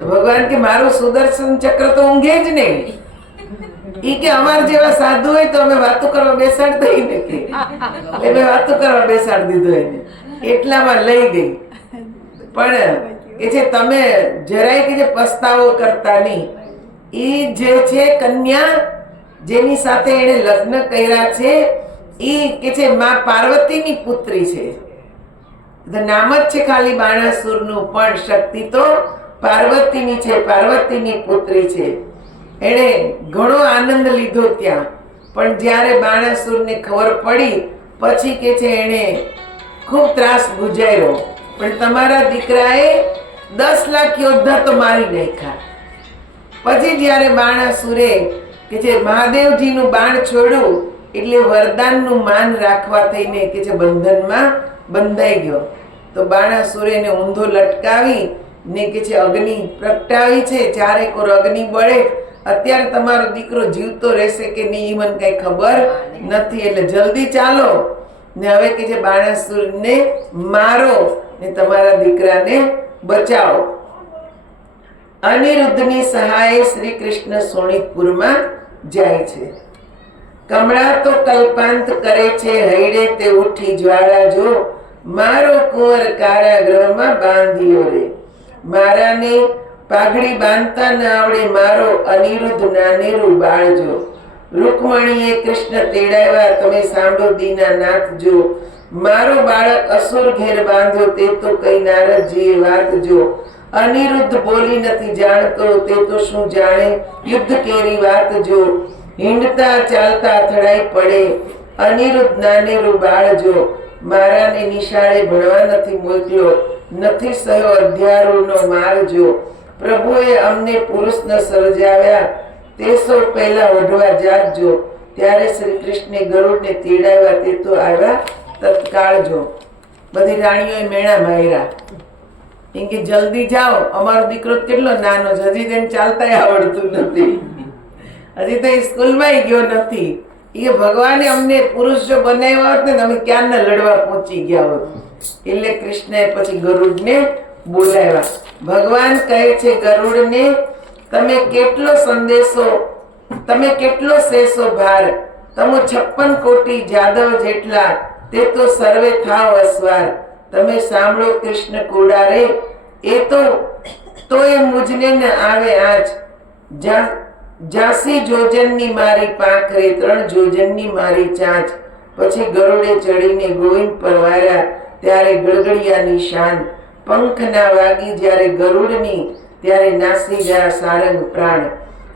ભગવાન કે મારું સુદર્શન ચક્ર તો ઊંઘે જ નહીં. ઈ કે અમાર જેવા સાધુ હોય તો અમે વાતો કરવા બેસાડતા નથી. એટલે વાતો કરવા બેસાડી દીધો એને, એટલામાં લઈ ગઈ. પણ એ છે તમે જરાય કે જે પસ્તાવો કરતા નહીં. ઈ જે છે કન્યા જેની સાથે એને લગ્ન કર્યા છે, ઈ કે છે માં પાર્વતીની પુત્રી છે. નામ જ છે ખાલી બાણાસુરનું, પણ શક્તિ તો પાર્વતીની છે, પાર્વતીની પુત્રી છે. એણે ઘણો આનંદ લીધો ત્યાં, પણ જ્યારે બાણાસુરને ખબર પડી પછી કે છે એણે ખૂબ ત્રાસ ગુજાર્યો. પણ તમારા દીકરાએ 10 લાખ યોદ્ધા તો મારી નાખ્યા. પછી જ્યારે બાણાસુરે કે છે મહાદેવજીનું બાણ છોડ્યું, એટલે વરદાનનું માન રાખવા થઈને કે છે બંધનમાં બંધાઈ ગયો. તો બાણાસુરે એને ઊંધો લટકાવી ને કે છે અગ્નિ પ્રગટાવી છે. ચારે કોર અગ્નિ બળે. અત્યારે તમારો દીકરો જીવતો રહેશે કે નહીં મને કઈ ખબર નથી, એટલે જલ્દી ચાલો ને હવે કે છે બાણાસુરને મારો ને તમારા દીકરાને બચાવો. અનિરુદ્ધની સહાય શ્રી કૃષ્ણ શોણિતપુરમાં જાય છે. કમળા તો કલ્પાંત કરે છે, હૈડે તે ઉઠી જ્વાળા જો. મારો કુંવર કારાગૃહમાં બાંધ્યો રે. મારાને પાઘડી બાંધતા ન આવડે, મારો અનિરુદ્ધ નાનેરું બાળજો. રૂકમણીએ કૃષ્ણ તેડાવ્યા, તમે સાંભળો દીનાનાથ જો, મારો બાળક અસુર ઘેર બાંધ્યો, તે તો કઈ નારદજીએ વાત જો. અનિરુદ્ધ બોલી નથી જાણતો, તે તો શું જાણે યુદ્ધ કેરી વાત જો. હિંડતા ચાલતા અથડાઈ પડે, અનિરુદ્ધ નાનેરું બાળ જો. મારાને નિશાળે ભણવા નથી મોકલ્યો, નથી સહયો અધ્યારોનો માર જો. પ્રભુએ અમને પુરુષને સર્જાવ્યા, તે સૌ પહેલા વઢવા જાગજો. ત્યારે શ્રી કૃષ્ણે ગરુડને તેડાવ્યા, તે તો આવ્યા તત્કાળ જો. બધી રાણીઓએ મેણા માર્યા, એમ કે જલ્દી જાઓ, અમારો દીકરો કેટલો નાનો છે, હજી તેને ચાલતા આવડતું નથી, હજી તો સ્કૂલમાં ગયો નથી. એ ભગવાને અમને પુરુષ જો બનાવ્યા હોત ને, તમે ક્યારના લડવા પહોંચી ગયા હોત. એટલે કૃષ્ણએ પછી ગરુડને બોલાવ્યા. ભગવાન કહે છે ગરુડને, તમે કેટલો સંદેશો, તમે કેટલો સેસો ભાર, તમો 56 કોટી જાદવ જેટલા, તે તો સર્વે થાવ અસવાર. તમે સાંભળો કૃષ્ણ કોડારે, એ તો એ મુજને ન આવે આજ. જાસી જોજનની મારી પાંખરે, 3 જોજનની મારી ચાંચ. પછી ગરુડે ચડીને ગોવિંદ પરવાર્યા, ત્યારે ગળગડિયાની શાન. પંખ ના વાગી જ્યારે ગરુડની, ત્યારે નાસી ગયા સારંગ પ્રાણ.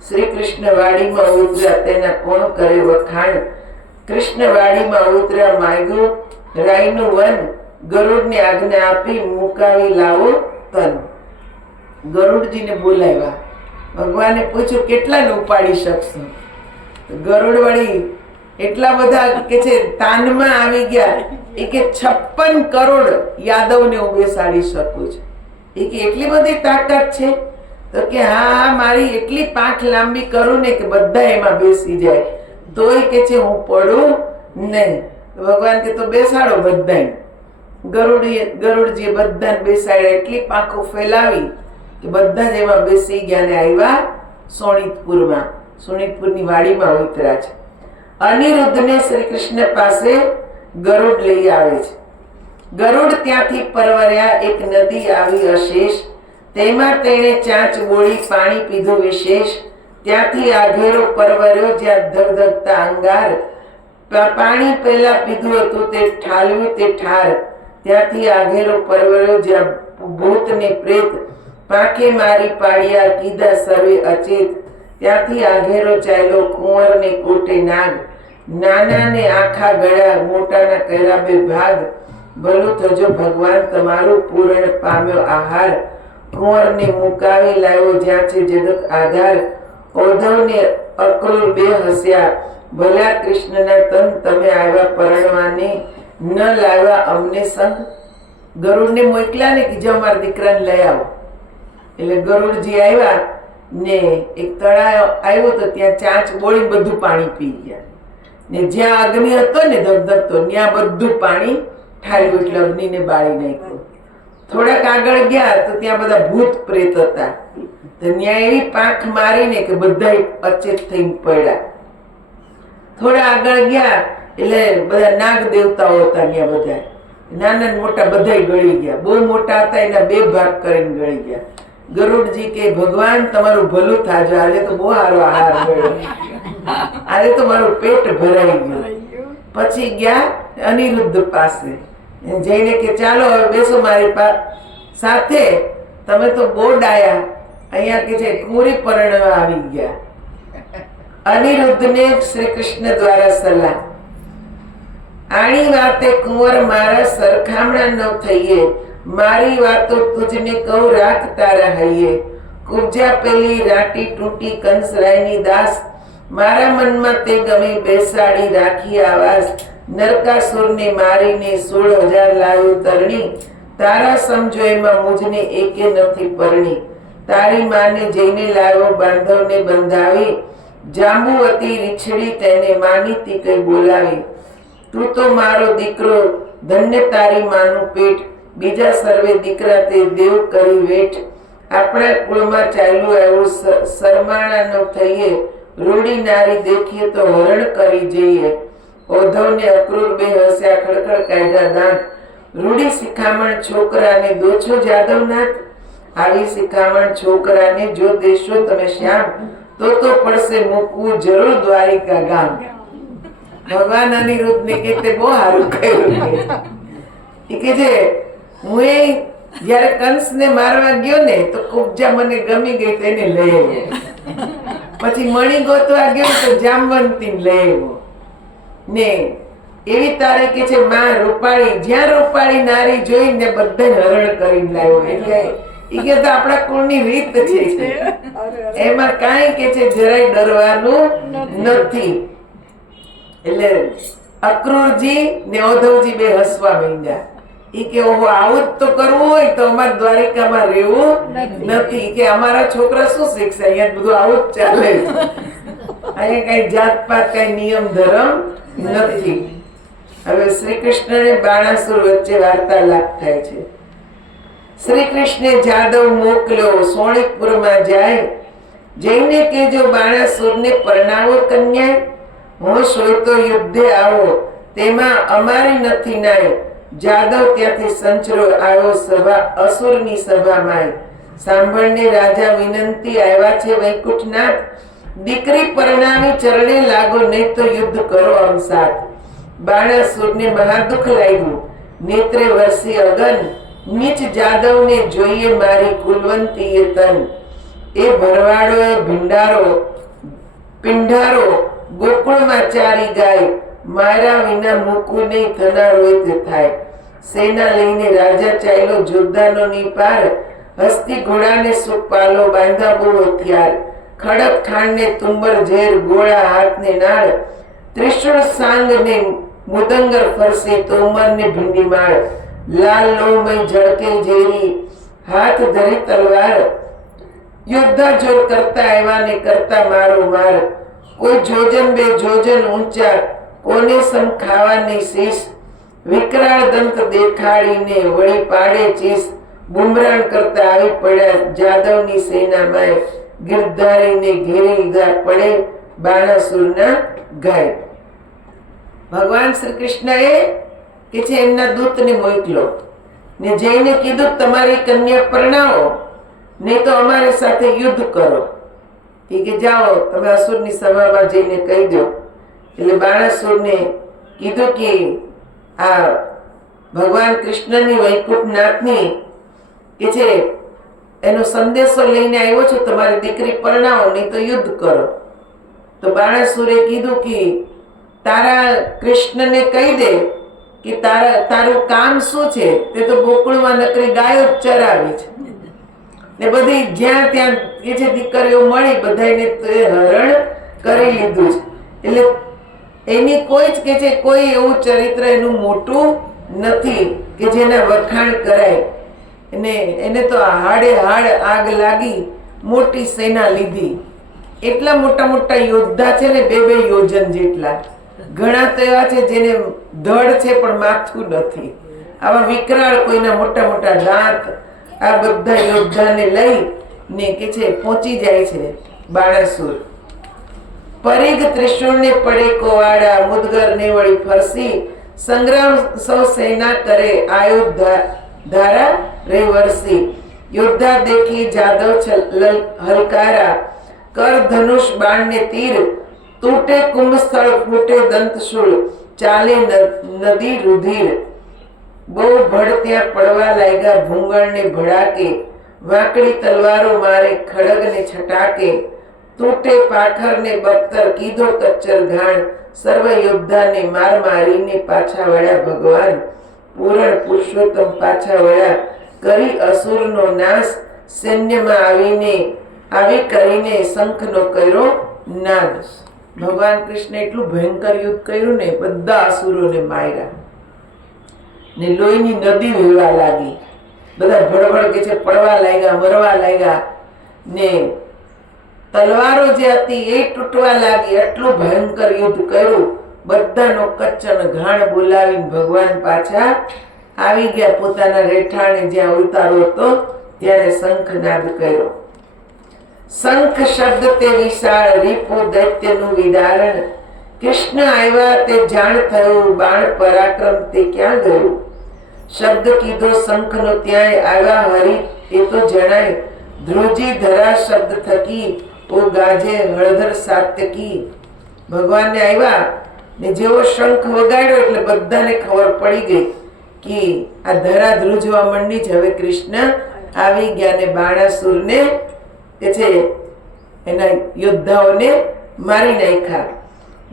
શ્રી કૃષ્ણ વાડીમાં ઉતર્યા, તેના કોણ કરે વખાણ. કૃષ્ણ વાડીમાં ઉતર્યા, માગ્યું રાયનું વન. ગરુડને આજ્ઞા આપી, મુકાવી લાવો તન. ગરુડજીને બોલાવ્યા. ભગવાને પૂછ્યું, કેટલાને ઉપાડી શકશો? ગરુડ વળી એટલા બધા કે છે તાનમાં આવી ગયા, એ કે 56 કરોડ યાદવને હું બેસાડી શકું છું. એ કે એટલી બધી તાકાત છે? તો કે હા, મારી એટલી પાંખ લાંબી કરું ને કે બધા એમાં બેસી જાય, તોય કે છે હું પડું નહીં. ભગવાન કે તો બેસાડો બધાને. ગરુડજીએ બધાને બેસાડ્યા, એટલી પાંખો ફેલાવી કે બધા જ એમાં બેસી ગયા ને આવ્યા સોનિતપુરમાં. સોનિતપુરની વાડીમાં ઉતર્યા છે. અનિરુદ્ધને શ્રી કૃષ્ણ પાસે ગરુડ લઈ આવે છે. ગરુડ ત્યાંથી પરવર્યા, એક નદી આવી અશેષ, તેમાં તેણે ચાંચ બોળી, પાણી પીધું વિશેષ. ત્યાંથી આઘેરો પરવર્યો, જ્યાં ધગધગતા અંગાર. પાણી પહેલા પીધું હતું તે ઠાલવ્યું તે ઠાર. ત્યાંથી આઘેરો પરવર્યો, જ્યાં ભૂત ને પ્રેત પાંખે મારી પાડ્યા, કીધા સર્વે અચેત. ત્યાંથી આઘેરો ચાલ્યો, કુંવર ને કોટે નાગ. નાના ને આખા ગળા, મોટાના કર્યા 2 ભાગ. ભલું થજો ભગવાન તમારું, પૂર્ણ પામ્યો આહાર. કુંવર ને મુકાવી લાવ્યો, જ્યાં છે જગત આધાર. ઓધવ ને અક્રૂર 2 હસ્યા, ભલા કૃષ્ણના તન તમે આવ્યા પરણવાને, ન લાવ્યા અમને સંગ. ગરુડને મોકલ્યા ને કે જો મારા દીકરાને લઈ આવો. એટલે ગરુડજી આવ્યા ને એક તળાવ આવ્યો, તો ત્યાં ચાંચ બોળી બધું પાણી પી ગયા. ને જ્યાં અગ્નિ હતો ને ધગધગતો, ત્યાં બધું પાણી ઠાલ્યું, એટલે અગ્નિને બાળી નાખ્યું. થોડાક આગળ ગયા તો ત્યાં બધા ભૂત પ્રેત હતા, તો ત્યાં એવી પાંખ મારીને કે બધા અચેત થઈને પડ્યા. થોડા આગળ ગયા એટલે બધા નાગ દેવતાઓ હતા, ત્યાં બધા નાના મોટા બધા ગળી ગયા. બહુ મોટા હતા, એના 2 ભાગ કરીને ગળી ગયા. ગરુડજી કે ભગવાન તમારું ભલું થાજો, આજે તો બહુ સારો આહાર મળ્યો, આજે તો મારું પેટ ભરાઈ ગયું. પછી ગયા અનિરુદ્ધ પાસે, જઈને કે ચાલો હવે બેસો મારી સાથે, તમે તો બહુ ડાયા, અહીંયા કે છે કુંવરી પરણવા આવી ગયા. અનિરુદ્ધને શ્રી કૃષ્ણ દ્વારા સલાહ, આણી વાતે કુંવર મારા સરખામણા ન થઈએ, મારી વાતો તુજને કહું રાખ તારા હૈયે. કુબજા પેલી રાટી તૂટી કંસરાયની દાસ, મારા મનમાં તે ગમી બેસાડી રાખી આવાસ. નરકાસુરને મારીને 16,000 લાવ્યો તરણી, તારા સમજો એમાં મુજને એકે નથી પરણી. તારી માને જઈને લાવ્યો બાંધવને બંધાવી, જાંબુવતી રીછડી તેને માનીતી કઈ બોલાવી. તું તો મારો દીકરો, ધન્ય તારી માનું પેટ, બીજા સર્વે દીકરા તે દેવ કરી વેઠ. આપણા કુળમાં ચાલ્યું એવું સરમાણા ન થઈએ, રૂડી નારી દેખીએ તો હરણ કરી જઈએ. ઓધવને અક્રૂર 2 હસ્યા, ખડખડ કાઢ્યા દાંત. રૂડી શિખામણ છોકરાને દોછો જાદવનાથ, આવી શિખામણ છોકરાને જો દેશો તમે શ્યામ, તો પડશે મૂકવું જરૂર દ્વારિકા ગામ. ભગવાન અનિરુદ્ધ ને કે તે બહુ સારું કહ્યું. કે છે હું જયારે કંસ ને મારવા ગયો ને તો કુબજા મને ગમી ગઈ તો એને લઈ આવ્યો. પછી મણી ગોતવા ગયો તો જામવંતી લઈ આવ્યો ને એવી તારે કે છે માં રૂપાળી, જ્યાં રૂપાળી નારી જોઈને બધા હરણ કરીને લાવ્યો. એટલે એ કે આપણા કુળની રીત છે, એમાં કાંઈ કે છે જરાય ડરવાનું નથી. એટલે અક્રૂરજી ને ઓધવજી બે હસવા માંડ્યા. ઈ કે ઓહો આવું જ તો કરવું હોય તો અમારે દ્વારિકામાં રહેવું નથી. કે અમારા છોકરા શું શીખશે, અહીંયા બધું આવું જ ચાલે છે. અહીંયા કઈ જાત પાત કઈ નિયમ ધર્મ નથી. હવે શ્રી કૃષ્ણ ને બાણાસુર વચ્ચે વાર્તાલાપ થાય છે. શ્રી કૃષ્ણે જાદવ મોકલ્યો સોણિકપુરમાં જાય, જઈને કેજો બાણાસુરને પરણાવો કન્યા, હોશ હોય તો યુદ્ધે આવો, તેમાં અમારી નથી નાય. જાદવ ત્યાંથી સંચરો આવ્યો સભા અસુરની સભામાં. સાંભળને રાજા વિનંતી આવ્યા છે વૈકુંઠનાથ, દીકરી પરણાવી ચરણે લાગો, નહીં તો યુદ્ધ કરો આમ સાથ. બાણાસુરને મહાદુખ લાગ્યું, નેત્રે વરસી અગન, નીચ જાદવને જોઈએ મારી કુલવંતીએ તન. એ ભરવાડોએ પિંડારો ગોકુળમાં ચારી ગાય, મારા વિના મૂકવું નહીં થનાર હોય તે થાય. સેના લઈને રાજા ચાલ્યો જોધાનો ની પાર, હસ્તી ઘોડાને સુપાલો બાંધા બહુ હથિયાર. ખડક ખાંડને તુંબર ઝેર, ગોળા હાથને નાળ, ત્રિશુળ સાંગ ને મુદંગર ફરસે, તોમર ને ભીંડી માળ. લાલ લોમય ઝળકે ઝેરી, હાથ ધરી તલવાર, યોદ્ધા જોર કરતા આવ્યા ને કરતા મારો માર. કોઈ જોજન બે જોજન ઊંચા, કોને સમ ખાવાની શીશ. વિકરાળ દંત દેખાડીને વળી પાડે ચીસ. બુમરાણ કરતા આવી પડ્યા જાદવની સેનામાં, ગિરધારીને ઘેરી લીધા પડે બાણાસુરના ગાય. ભગવાન શ્રી કૃષ્ણએ કે છે એમના દૂતને મોકલો ને જઈને કીધું તમારી કન્યા પરણાવો, નહીં તો અમારી સાથે યુદ્ધ કરો. કે જાઓ તમે અસુરની સભામાં જઈને કહી દો. એટલે બાણાસુરને કીધું કે આ ભગવાન કૃષ્ણની વૈકુંઠનાથની કે છે એનો સંદેશો લઈને આવ્યો છું, તમારી દીકરી પરણાવો, નહીં તો યુદ્ધ કરો. તો બાણાસુરે કીધું કે તારા કૃષ્ણને કહી દે કે તારું કામ શું છે, તે તો ગોકુળમાં નકરી ગાયો જ ચરાવી છે ને બધી જ્યાં ત્યાં કે છે દીકરીઓ મળી બધાને હરણ કરી લીધું છે. એટલે એની કોઈ જ કે છે કોઈ એવું ચરિત્ર એનું મોટું નથી કે જેના વખાણ કરાય. એને તો હાડે હાડ આગ લાગી, મોટી સેના લીધી. એટલા મોટા મોટા યોદ્ધા છે ને, 2-2 યોજન જેટલા. ઘણા તો એવા છે જેને ધડ છે પણ માથું નથી. આવા વિકરાળ કોઈના મોટા મોટા દાંત. આ બધા યોદ્ધાને લઈ ને કે છે પહોંચી જાય છે બાણાસુર. પરિઘ ત્રિશુળને પડે કોવાડા, મુદગર ને વળી ફરસી, સંગ્રામ સૌ સેના કરે આયુધ ધારા રે વરસી. યોદ્ધા દેખી જાદવ હલકારા, કર ધનુષ બાણ ને તીર, તૂટે કુંભસ્થળ ફૂટે દંતશૂળ, ચાલે નદી રુધિર. બહુ ભડ ત્યાં પડવા લાગ્યા ભૂંગળ ને ભડાકે, વાંકડી તલવારો મારે ખડગ ને છટાકે, તૂટે પાખર ને બખ્તર, કીધો કચ્ચર ઘાણ. સર્વ યોદ્ધાને માર મારીને પાછા વળ્યા ભગવાન, પૂરણ પુરુષોત્તમ પાછા વળ્યા, કરી અસુરનો નાશ. સૈન્યમાં આવી કરીને શંખનો કર્યો નાદ. ભગવાન કૃષ્ણ એટલું ભયંકર યુદ્ધ કર્યું ને, બધા અસુરોને માર્યા ને લોહીની નદી વહેવા લાગી. બધા ભડભડ કે છે પડવા લાગ્યા, મરવા લાગ્યા ને તલવારો જે હતી એ તૂટવા લાગી. એટલું ભયંકર યુદ્ધ કર્યું. બધાનો કચ્ચન ઘાણ બોલાવીને ભગવાન પાછા આવી ગયા પોતાના રહેઠાણે, જ્યાં ઉતારો હતો ત્યારે શંખનાદ કર્યો. શંખ શબ્દ તે વિશાળ, રીપો દૈત્યનું વિદારણ. કૃષ્ણ આવ્યા તે જાણ થયું, બાણ પરાક્રમ તે ક્યાં ગયું. શબ્દ કીધો શંખનો ત્યાંય આવ્યા હરિ એ તો જણાય. ધ્રુજી ધરા શબ્દ થકી ઓ ગાજે હળધર સાત્યકી. ભગવાનને આવ્યા ને જેવો શંખ વગાડ્યો એટલે બધાને ખબર પડી ગઈ કે આ ધરા ધ્રુજવા માંડી છે, હવે કૃષ્ણ આવી ગયા ને બાણાસુરને કે છે એના યોદ્ધાઓને મારી નાખ્યા.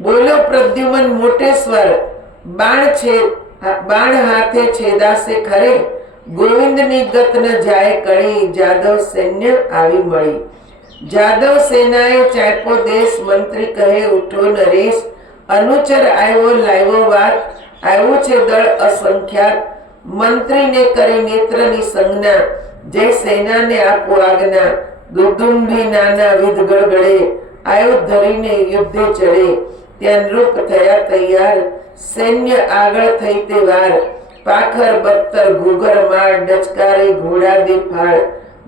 બોલો પ્રદ્યુમન મોટેશ્વર, બાણ હાથે છેદાશે ખરે, ગોવિંદની ગત ન જાય કળી, જાદવ સૈન્ય આવી મળી. જાદવ સેનાએ ચાપ્યો દેશ, મંત્રી કહે ઉઠો નરેશ, અનુચર આવ્યો લાવ્યો વાત, આવ્યું છે દળ અસંખ્યાત, મંત્રીને કરી નેત્રની સંજ્ઞા, જય સેનાને આપો આજ્ઞા, દુદુંભી નાના વિધ ગડગડે, આયુ ધરીને યુદ્ધે ચડે, ત્યાં નૃપ થયા તૈયાર, સૈન્ય આગળ થઈ તે વાર, પાખર બત્તર ઘૂઘર માળ, ડચકારે ઘોડા દે ફાળ,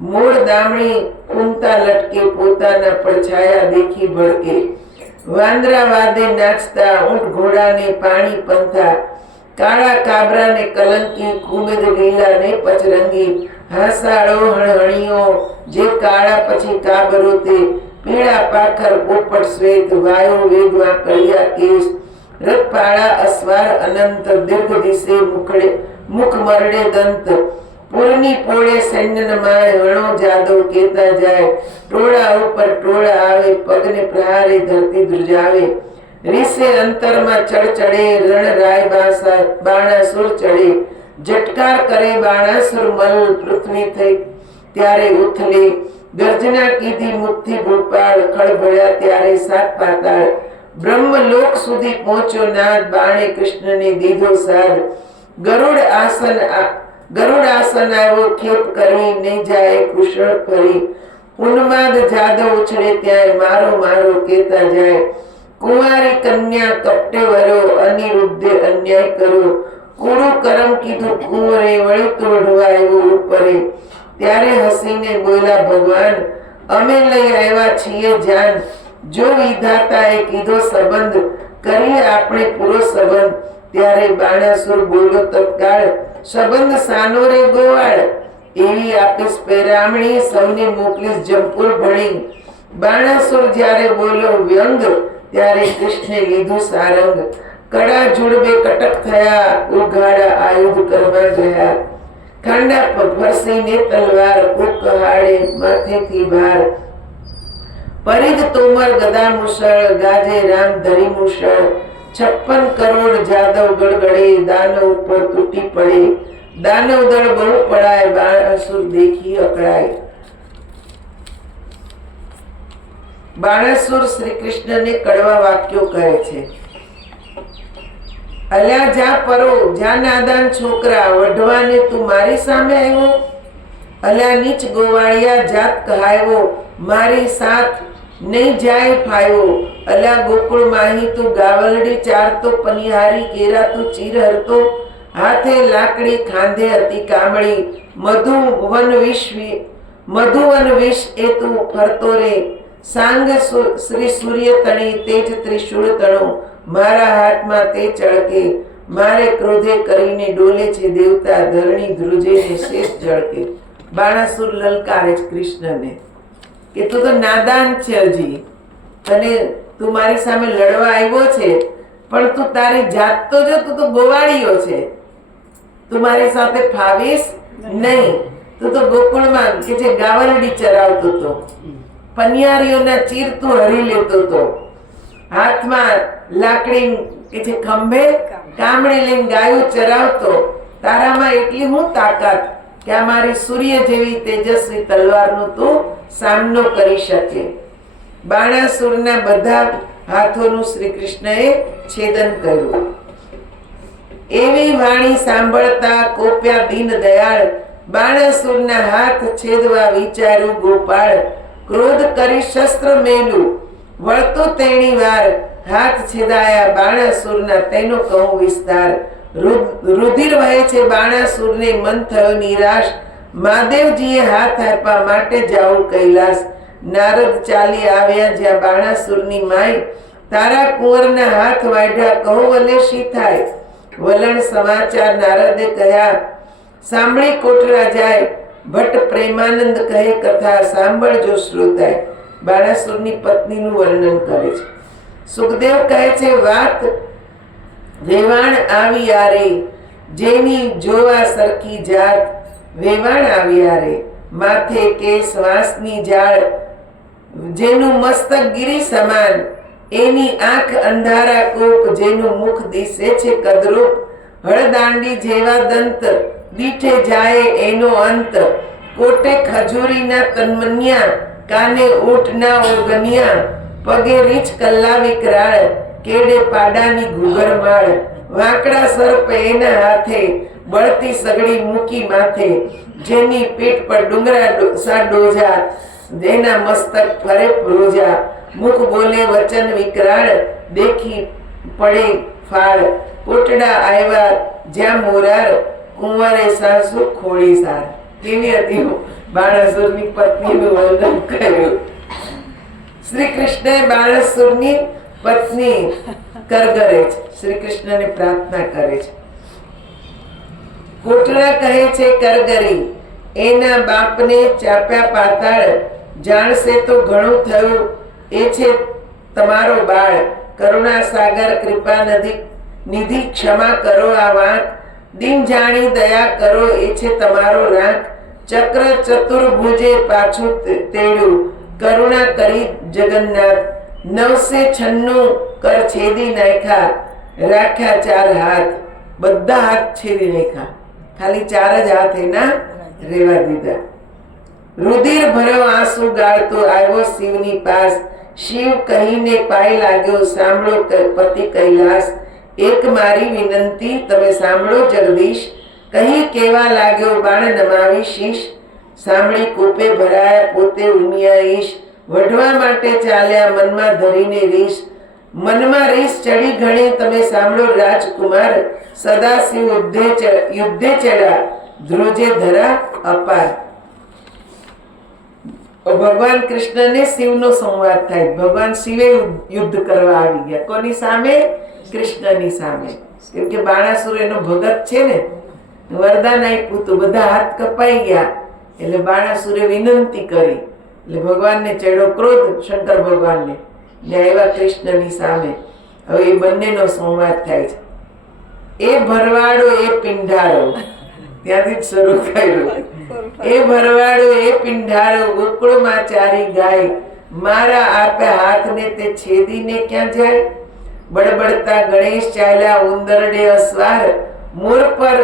મૂળ દામણી કુંતા લટકે, પોતાના પડછાયા દેખી ભડકે, વાંદરા વાદે નાચતા, ઊંટ ઘોડાને પાણી પંથા, કાળા કાબરાને કલંકી, કુમેદ લીલા ને પચરંગી, હાસાળો હણહણીઓ, જે કાળા પછી કાબરો તે, પીળા પાખર પોપટ શ્વેત, વાયુ વેગવા કળિયા કેશ, રથપાળા અશ્વાર અનંત, દીર્ઘ દિશે મુખ મરડે દંત, પૂરની પોળે સૈન્ય માય, હણો જાદવ કેતા જાય, ટોળા ઉપર ટોળા આવે, પગને પ્રહારે ધરતી ધ્રુજાવે, રીસે અંતરમાં ચડચડે, રણ રાય બાણાસુર ચડે, જટકાર કરે બાણાસુર મલ, પૃથ્વી થઈ ત્યારે ઉથલે, ગર્જના કીધી મુક્તિ ગોપાળ, ખળભળ્યા ત્યારે સાત પાતાળ, બ્રહ્મ લોક સુધી પહોંચ્યો નાદ, બાણે કૃષ્ણને દીધો સાદ, ગરુડ આસન આવ્યો ખેપ કરી, નહીં જાય કુશળ ફરી, ઉન્માદ જાદવ ઉછળે ત્યાંય, મારો મારો કેતા જાય, કુંવારી કન્યા કપટે વર્યો, અનિરુદ્ધે અન્યાય કર્યો, કૂડું કરમ કીધું કુંવરે, વળી તોડવા આવ્યો ઉપરે, ત્યારે હસીને બોલ્યા ભગવાન, અમે લઈ આવ્યા છીએ જાન, જો વિધાતાએ કીધો સંબંધ, કરીએ આપણે પૂરો સંબંધ, ત્યારે બાણાસુર બોલ્યો તત્કાળ, સંબંધ સાનો રે ગોવાળ, એવી આપીશ પેરામણી, સૌને મોકલીશ જમપુર ભણી. બાણાસુર જ્યારે બોલ્યો વ્યંગ, ત્યારે કૃષ્ણે લીધું સારંગ, કડા જુડબે કટક થયા, ઉઘાડા આયુધ કરવા ગયા, ખાંડા ફરસીને તલવાર, કુક હાડે માથેથી ભાર, પરિધ તોમર ગદા મુસળ, ગાજે રામ ધરી મુસળ, 56 કરોડ જાદવ ગડગડે, દાનવ ઉપર તૂટી પડે, દાનવ દળ બહુ પડાય, બાણાસુર દેખી અકળાય. બાણાસુર શ્રી કૃષ્ણને કડવા વાક્યો કહે છે. અલ્યા જા પરો, જા નાદાન છોકરા, વઢવાને તું મારી સામે આવ્યો, અલ્યા નીચ ગોવાળિયા જાત કહાયો, મારી સાથ નહીં જાય ફાયો, અલ્યા ગોકુળ માહી તું ગાવલડી, ચારતો પનિહારી કેરા તું ચીર હરતો, હાથે લાકડી ખાંધે હતી કામળી, મધુવન વિષ એ તું ફરતો રે, સાંગ શ્રી સૂર્ય તણી, તેજ ત્રિશૂળ તણો, મારા હાથમાં તે ચળકે, મારે ક્રોધે કરીને ડોલે છે દેવતા, ધરણી ધ્રુજે ને શેષ ઝળકે. બાણાસુર લલકારે કૃષ્ણને કે તું તો નાદાન છે, હજી તને તું મારી સામે લડવા આવ્યો છે, પણ તું તારી જાત તો જો, તું તો ગોવાળીઓ છે, તું મારી સાથે ફાવીશ નહીં, તું તો ગોકુળમાં કે જે ગાવલડી ચરાવતો તો, પનિયારીઓના ચીર તું હરી લેતો તો, હાથમાં લાકડી કે જે ખંભે કામડી લઈને ગાયું ચરાવતો, તારામાં એટલી હું તાકાત કે આ મારી સૂર્ય જેવી તેજસ્વી તલવારનો તું સામનો કરી શકે. બાણાસુરના બધા હાથોનું શ્રી કૃષ્ણએ છેદન કર્યું. એવી વાણી સાંભળતા કોપ્યા દીન દયાળ, બાણાસુરના હાથ છેદવા વિચાર્યું ગોપાળ, ક્રોધ કરી શસ્ત્ર મેલું, વળતો તેણી વાર, હાથ છેદાયા બાણાસુરના, તેનો કહું વિસ્તાર. રુધિર વહે છે બાણાસુરને, મન થયો નિરાશ, મહાદેવજીએ હાથ આપ્યા માટે જાઉં કૈલાસ. નારદ ચાલી આવ્યા જ્યાં બાણાસુરની માય, તારા કુંવરના હાથ વાઢ્યા, કહો વલે શી થાય. વલણ સમાચાર નારદે કહ્યા, સાંભળી કોટરા જાય, ભટ્ટ પ્રેમાનંદ કહે કથા, સાંભળજો શ્રોતાય. બાણાસુરની પત્નીનું વર્ણન કરે છે. સુખદેવ કહે છે, વાત વેવાણ આવી આરે, જેની જોવા સરખી જાત, વેવાણ આવી આરે, માથે કેસ વાંસની જાળ, જેનું મસ્તક ગિરી સમાન, એની આંખ અંધારા કોપ, જેનું મુખ દિશે છે કદરૂપ, હળદાંડી જેવા દંત, દીઠે જાય એનો અંત, કોટે ખજૂરીના તન્મન્યા, કાને ઊંટના ઓગન્યા, પગે રીછ કલ્લા વિકરાળ, કેડે પાડાની ઘૂઘરમાળ, વાંકડા સર્પ એના હાથે, બળતી સગડી મૂકી માથે, જેની પીઠ પર ડુંગરા સા ડોજા, જેના મસ્તક ફરે પ્રોજા, મુખ બોલે વચન વિકરાળ, દેખી પડે ફાળ, કોટડા આવ્યા જ્યાં મોરાર, કુંવરે સાસુ ખોળી સાર. કેવી હતી બાણાસુરની પત્નીનું વર્ણન કર્યું. શ્રી કૃષ્ણએ બાણાસુરની પત્ની કરગરે છે, શ્રી કૃષ્ણને પ્રાર્થના કરે છે. કોટડા કહે છે કરગરી, એના બાપને ચાપ્યા પાતાળ, જાણશે તો ઘણું થયું, એ છે તમારો બાળ, કરુણા સાગર કૃપા નિધિ ક્ષમા કરો આ વાંક, દિન જાણી દયા કરો, એ છે તમારો રાંક, ચક્ર ચતુર્ભુજે પાછું તેડ્યું, કરુણા કરી જગન્નાથ, 996 કર છેદી નાખ્યા, રાખ્યા 4 હાથ, બધા હાથ છેદી નાખ્યા, ખાલી 4 જ હાથ એના રેવા દીધા. રુધિર ભર્યો આંસુ ગાળતો આવ્યો શિવની પાસ, શિવ કહીને પાય લાગ્યો, સાંભળો પતિ કૈલાસ, એક મારી વિનંતી તમે સાંભળો જગદીશ, કહી કેવા લાગ્યો બાણ નમાવી શીશ, સાંભળી કોપે ભરાયા પોતે ઉમિયા ઈશ, વઢવા માટે ચાલ્યા મનમાં ધરીને રીશ, મનમાં રીસ ચડી ઘણી તમે સાંભળો રાજકુમાર, સદાશિવ યુદ્ધે ચડ્યા ધ્રુજે ધરા અપાર. ભગવાન કૃષ્ણને શિવનો સંવાદ થાય. ભગવાન શિવે યુદ્ધ કરવા આવી ગયા. કોની સામે? કૃષ્ણની સામે. કેમ કે બાણાસુર એનો ભગત છે ને, વરદાન આપ્યું તો બધા હાથ કપાઈ ગયા. એટલે બાણાસુરે વિનંતી કરી, એટલે ભગવાનને ચડ્યો ક્રોધ, શંકર ભગવાનને, ને આવ્યા કૃષ્ણની સામે. હવે એ બંનેનો સંવાદ થાય છે. એ ભરવાડો એ પિંઢારો, ત્યાંથી જ શરૂ કર્યું. એ ભરવાડો એ પિંઢારો, ગોકુળમાં ચારી ગાય, મારા આપે હાથને તે છેદીને ક્યાં જાય, બડબડતા ગણેશ ચાલ્યા ઉંદરડે અસવાર, મોર પર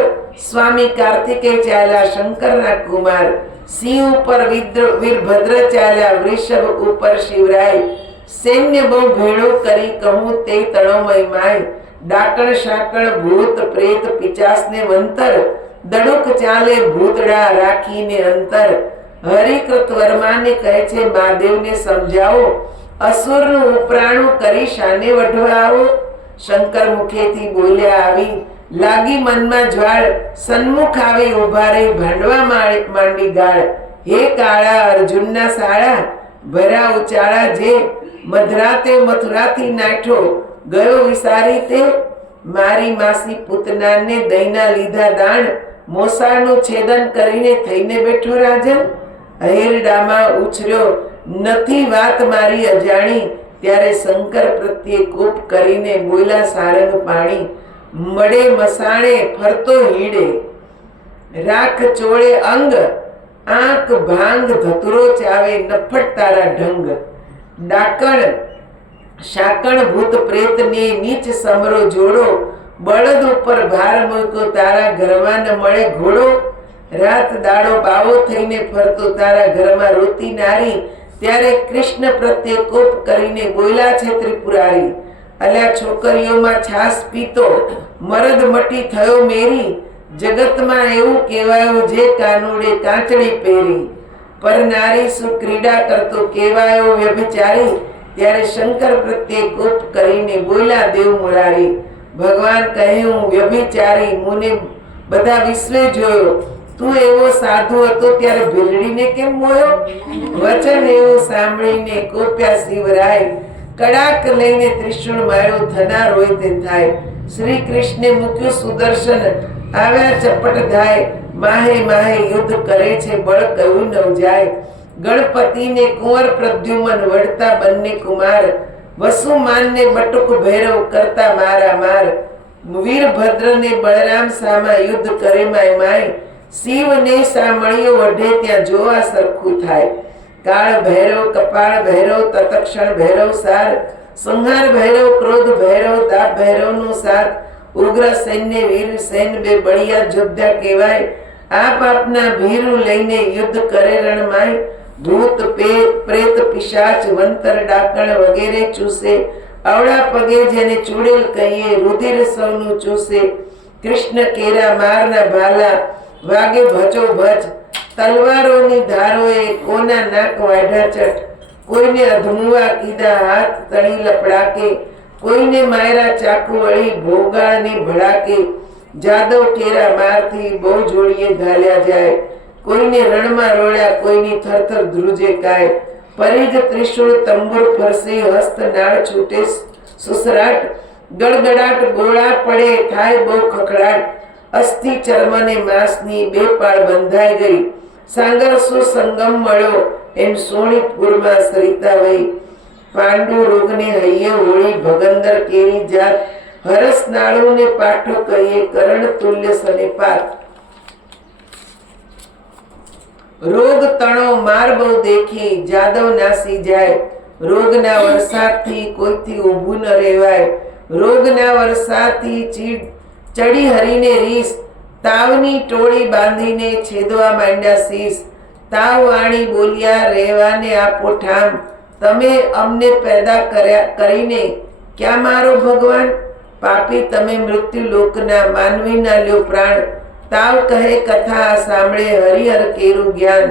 સ્વામી કાર્તિકે ચાલ્યા શંકરના કુમાર, સિંહ ઉપર વીરભદ્ર ચાલ્યા, વૃષભ ઉપર શિવરાય, સૈન્ય બહુ ભેળો કરી કહું તે તણોમય માય, ડાકણ શાકણ ભૂત પ્રેત પિચાસને વંતર, દડુક ચાલે ભૂતડા રાખીને અંતર. હરિકૃત વર્માને કહે છે મહાદેવને સમજાવો, અસુરનું ઉપરાણું કરી શાને વઢવા આવો. શંકર મુખેથી બોલ્યા આવી, લાગી મનમાં જ્વાળ, સન્મુખ આવી ઉભા રહી ભાંડવા માંડી ગાળ. હે કાળા અર્જુનના સાળા, ભરા ઉચાળા જે, મધરાતે મથુરાથી નાઠો, ગયો વિસારી તે, મારી માસી પૂતનાને દઈના લીધા દાણ, મોસાળનું છેદન કરીને થઈને બેઠો રાજન. અહેરડામાં ઉછર્યો નથી વાત મારી અજાણી, ત્યારે શંકર પ્રત્યે કોપ કરીને બોલા સારંગ પાણી, મળે મસાણે ફરતો હીડે, રાખ ચોળે અંગ, આંખ ભાંગ ધતુરો ચાવે નફટ તારા ઢંગ. ડાકણ શાકણ ભૂત પ્રેતને નીચ સમરો જોડો, બળદ ઉપર ભાર મૂક્યો તારા ઘરમાં ન મળે ઘોડો. રાત દાડો બાવો થઈને ફરતો તારા ઘરમાં રોતી નારી, ત્યારે કૃષ્ણ પ્રત્યે કોપ કરીને બોલ્યા છે ત્રિપુરારી, અલ્યા છોકરીઓમાં છાસ પીતો, મરદ મટી થયો મેરી, જગતમાં એવું કહેવાયું જે કાનુડે કાંચડી પહેરી, પર નારી શું ક્રીડા કરતો કહેવાયો વ્યભિચારી. ત્યારે શંકર પ્રત્યે કોપ કરીને બોલ્યા દેવ મુરારી, ભગવાન કહે હું વ્યભિચારી, મુને બધા વિશ્વે જોયો, તું એવો સાધુ હતો ત્યારે ભીલડીને કેમ મોયો. વચન એવું સાંભળીને કોપ્યા શિવરાય, કડાક લઈને ત્રિશૂળ માર્યો, થનાર હોય તે થાય. શ્રી કૃષ્ણે મૂક્યું સુદર્શન, આવ્યા ચપટ ધાય, માહે માહે યુદ્ધ કરે છે બળ કયું ન જાય. ગણપતિને કુંવર પ્રદ્યુમન વળતા બંને કુમાર, વસુમાનને બટુક ભૈરવ કરતા મારા માર, વીરભદ્રને બળરામ સામા યુદ્ધ કરે માય માય, શિવને સામળીઓ વઢે ત્યાં જોવા સરખું થાય, કાળ ભૈરવ કપાળ ભૈરવ તતક્ષણ ભૈરવ સાર, સંહાર ભૈરવ ક્રોધ ભૈરવ દાપ ભૈરવનો સાથ, ઉગ્ર સૈન્ય વીર સૈન બે બળિયા જોધા કહેવાય, આપ આપના ભીરું લઈને યુદ્ધ કરે રણમાય, ભૂત પ્રેત પિશાચ વંતર ડાકણ વગેરે ચૂસે, અવળા પગે જેને ચૂડેલ કહીએ રુધિર સૌનું ચૂસે, કૃષ્ણ કેરા મારના ભાલા વાગે ભજો ભજ, તલવારોની ધારોએ કોના નાક વાઢા ચટ, કોઈને અધમુઆ કીધા હાથ તણી લપડાકે, કોઈને માયરા ચાકુ વળી ભોગાળને ભડાકે, જાદવ કેરા મારથી બહુ જોડીએ ઘાલ્યા જાય, કોઈને રણમાં રોળ્યા કોઈની થરથર ધ્રુજે કાય, પરિજ ત્રિશુળ તંબુર ફરસે હસ્ત નાળ છૂટે સુસરાટ, ગડગડાટ ગોળા પડે થાય બહુ ખખડાટ, અસ્થિ ચર્મને માંસની બે પાળ બંધાઈ ગઈ, સાંગર સુસંગમ મળ્યો એમ સોણીપુરમાં સરિતા વહી, પાંડુ રોગને હૈયે હોળી ભગંદર કેરી જાત, હરસ નાળુને પાઠો કહીએ કરણ તુલ્ય સનેપાત, રોગ તણો માર બહુ દેખી જાદવ નાસી જાય, રોગના વરસાદથી કોઈથી ઊભું ન રહેવાય, રોગના વરસાદથી ચડી હરીને રીસ, તાવની ટોળી બાંધીને છેદવા માંડ્યા શીશ, તાવ વાણી બોલ્યા રહેવાને આપો ઠામ, તમે અમને પેદા કરીને ક્યાં મારો ભગવાન, પાપી તમે મૃત્યુ લોકના માનવીના લ્યો પ્રાણ, તાવ કહે કથા સાંભળે હરિહર કેરું જ્ઞાન,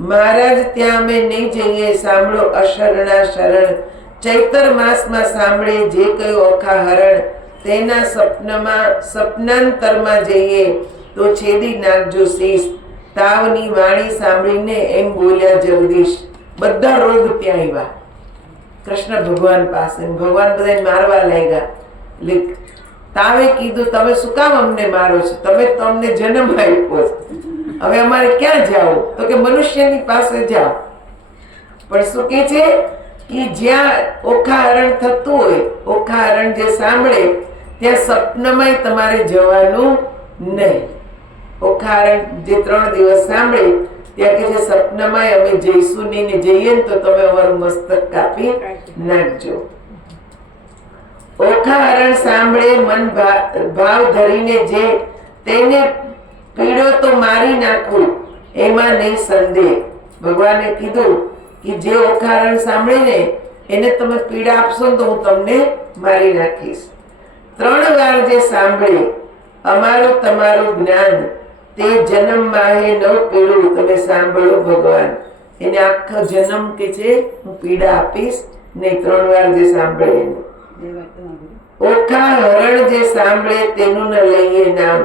મહારાજ ત્યાં અમે નહીં જઈએ સાંભળો અશરણા શરણ, ચૈતર માસમાં સાંભળે જે કયો અખા હરણ, તેના સપનાંતરમાં જઈએ તો છેદી નાખજો શીશ, તાવની વાણી સાંભળીને એમ બોલ્યા જગદીશ, બધા રોગ ત્યાં આવ્યા કૃષ્ણ ભગવાન પાસે, ભગવાન બધાને મારવા લાગ્યા, તાવે કીધું તમે શું કામ અમને મારો છો, તમે તો અમને જન્મ આપ્યો છે, હવે અમારે ક્યાં જાવ, તો કે મનુષ્યની પાસે જાઓ, પણ શું કે છે કે જ્યાં ઓખા હરણ થતું હોય, ઓખા હરણ જે સાંભળે ત્યાં સપનામાં તમારે જવાનું નહીં, ઓખા હરણ જે 3 દિવસ સાંભળે ત્યાં કે છે સપનામાં અમે જઈશું નહીં, ને જઈએ ને તો તમે અમારું મસ્તક કાપી નાખજો, ઓખા હરણ સાંભળે મન ભાવ ધરીને જે, તેને પીડો તો મારી નાખું એમાં નહીં સંદેહ, ભગવાને કીધું કે જે ઓખા હરણ સાંભળે ને એને તમે પીડા આપશો તો હું તમને મારી નાખીશ, 3 વાર જે સાંભળે અમારું તમારું જ્ઞાન, તે જન્મ માહે નવ પીડું તમે સાંભળો ભગવાન, એને આખો જન્મ કે છે હું પીડા આપીશ નહીં, 3 વાર જે સાંભળે એને, ઓખા હરણ જે સાંભળે તેનું ન લઈએ નામ,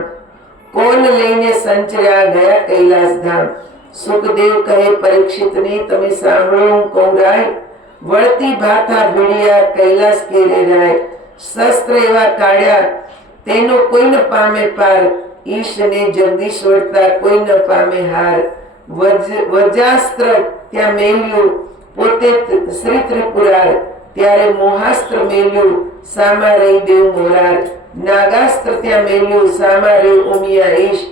કોણ લઈને સંચર્યા ગયા કૈલાસ ધામ, સુખદેવ કહે પરીક્ષિતને તમે સાંભળો હું કહું રાય, વળતી ભાથા ભીડિયા કૈલાસ કેરે રાય, શસ્ત્ર એવા કાઢ્યા તેનો કોઈ ન પામે પાર, ઈશને જગદીશ વળતા કોઈ ન પામે હાર, વજાસ્ત્ર ત્યાં મેલ્યું પોતે શ્રી ત્રિપુરાર, ત્યારે મોહાસ્ત્ર મેલ્યું સામા રહી દેવ મોરાર, નાગાસ્ત્ર ત્યાં મેલ્યું સામા રહી ઉમિયા ઈશ,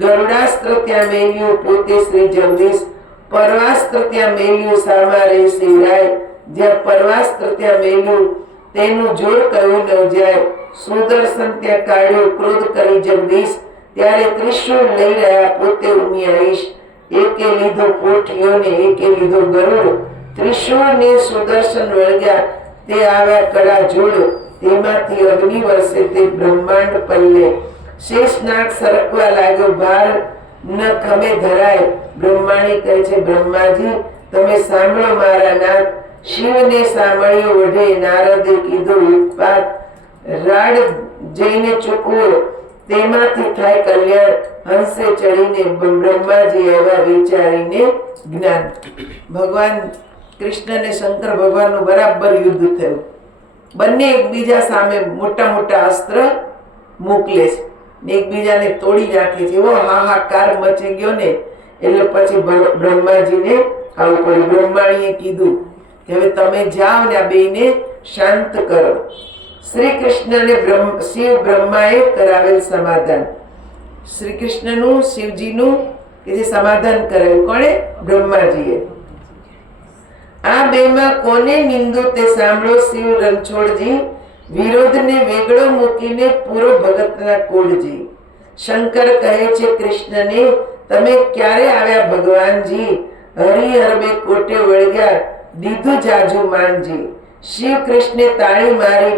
ગરુડાસ્ત્ર ત્યાં મેલ્યું પોતે શ્રી જગદીશ, પરવાસ્ત્ર ત્યાં મેલ્યું સામા રહી શિવરાય, જ્યાં પરવાસ્ત્ર ત્યાં મેલ્યું તેનું જોર કયું ન જાય, સુદર્શન ત્યાં કાઢ્યો ક્રોધ કરી જગદીશ, ત્યારે ત્રિશુળ લઈ રહ્યા પોતે ઉમિયા ઈશ, એકે લીધો પોઠિયો ને એકે લીધો ગરુડ, ત્રિશુળ ને સુદર્શન વળગ્યા તે આવ્યા કડા જોડ, તેમાંથી અગ્નિ વર્ષે તે બ્રહ્માંડ પલ્લે, શેષનાગ સરકવા લાગ્યો ભાર ન ખમે ધરાય, બ્રહ્માણી કહે છે બ્રહ્માજી તમે સાંભળો મારા નાથ, શિવને સાંભળ્યો વઢે નારદે કીધું ઉત્પાત, રાડ જઈને ચૂકવો તેમાંથી થાય કલ્યાણ, હંસે ચડીને બ્રહ્માજી એવા વિચારીને જ્ઞાન, ભગવાન કૃષ્ણ અને શંકર ભગવાનનું બરાબર યુદ્ધ થયું, બંને એકબીજા સામે મોટા મોટા અસ્ત્ર મોકલે છે ને એકબીજાને તોડી નાખે છે, એવો હાહાકાર મચી ગયો ને એટલે પછી બ્રહ્માજીને આવું કોઈ બ્રહ્માણીએ કીધું કે હવે તમે જાઓ ને આ બેને શાંત કરો. શ્રી કૃષ્ણને શિવ બ્રહ્માએ કરાવેલ સમાધાન. શ્રી કૃષ્ણનું શિવજીનું કે જે સમાધાન કરાવ્યું કોણે? બ્રહ્માજીએ. આ બેમાં કોને નિંદો તે સાંભળો શિવ રણછોડજી, વિરોધને વેગળો મૂકીને પૂરો ભગતના કુળજી. શંકર કહે છે કૃષ્ણને, તમે ક્યારે આવ્યા ભગવાનજી? હરિહરબે કોટે વળગ્યા દીધું જાજુ માનજી. શિવ કૃષ્ણે તાળી મારી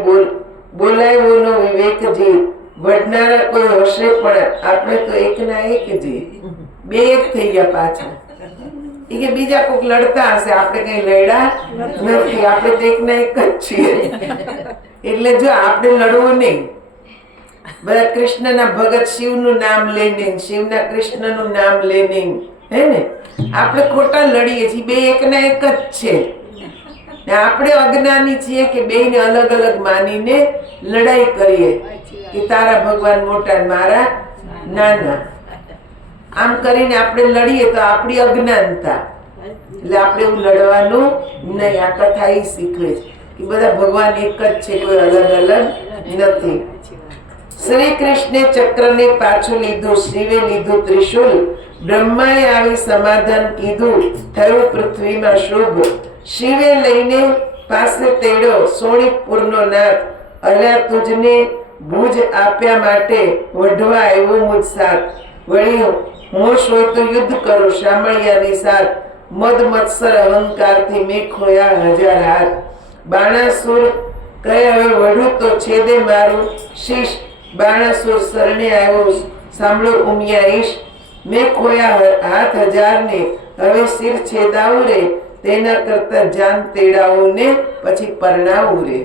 બોલાવ્યો નો વિવેકજી. વડનારા કોઈ હશે પણ આપણે તો એકના એક જી. બે એક થઈ ગયા પાછા. એ કે બીજા કોઈક લડતા હશે, આપણે કઈ લડ્યા નથી, આપણે તો એકના એક જ છીએ. એટલે જો આપણે લડવું નહીં, બધા કૃષ્ણના ભગત શિવનું નામ લઈને, શિવના કૃષ્ણનું નામ લઈને, હે ને, આપણે ખોટા લડીએ છીએ. બે એકના એક જ છે. આપણે અજ્ઞાની છીએ કે બેયને અલગ અલગ માનીને લડાઈ કરીએ કે તારા ભગવાન મોટા મારા નાના. આમ કરીને આપણે લડીએ તો આપણી અજ્ઞાનતા. એટલે આપણે એવું લડવાનું નહીં. આ કથા એ શીખવે છે કે બધા ભગવાન એક જ છે, કોઈ અલગ અલગ નથી. શ્રી કૃષ્ણે ચક્રને પાછું લીધું, શિવે લીધું ત્રિશુલ. બ્રહ્માએ આવી સમાધાન કીધું, થયું પૃથ્વીમાં શુભ. શિવે લઈને પાસે તેડો સોણીપુરનો નાથ. અલ્યા તુજને ભુજ આપ્યા માટે વઢવા આવ્યો મુજ સાથ. વળી હોશ હોય તો યુદ્ધ કરો શામળિયાની સાથ. મદ મત્સર અહંકારથી મેં ખોયા હજાર હાથ. બાણાસુર કહે હવે વઢું તો છેદે મારું શીશ. બાણાસુર શરણે આવ્યો સાંભળો ઉમિયા ઈશ. મેં ખોયા હાથ હજારને હવે શિર છેદાવું રે. તેના કરતા જાન તેડાવું ને પછી પરણાવું રે.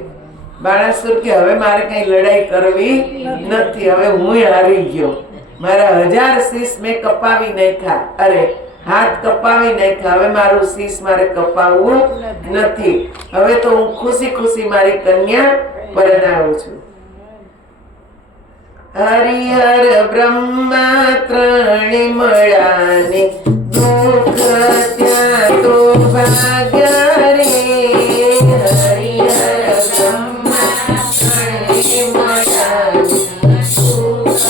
બાણાસુર કે હવે મારે કઈ લડાઈ કરવી નથી, હવે હું હારી ગયો. મારા 1000 શીશ મેં કપાવી નાખ્યા, અરે હાથ કપાવી નાખ્યા. હવે મારું શીશ મારે કપાવવું નથી. હવે તો હું ખુશી ખુશી મારી કન્યા પરણાવું છું. હરિહર બ્રહ્મા ત્રણે મળ્યાને દુઃખ ત્યાં તો ભાગ્યા રે. હરિહર બ્રહ્મા ત્રણે મળ્યાને દુઃખ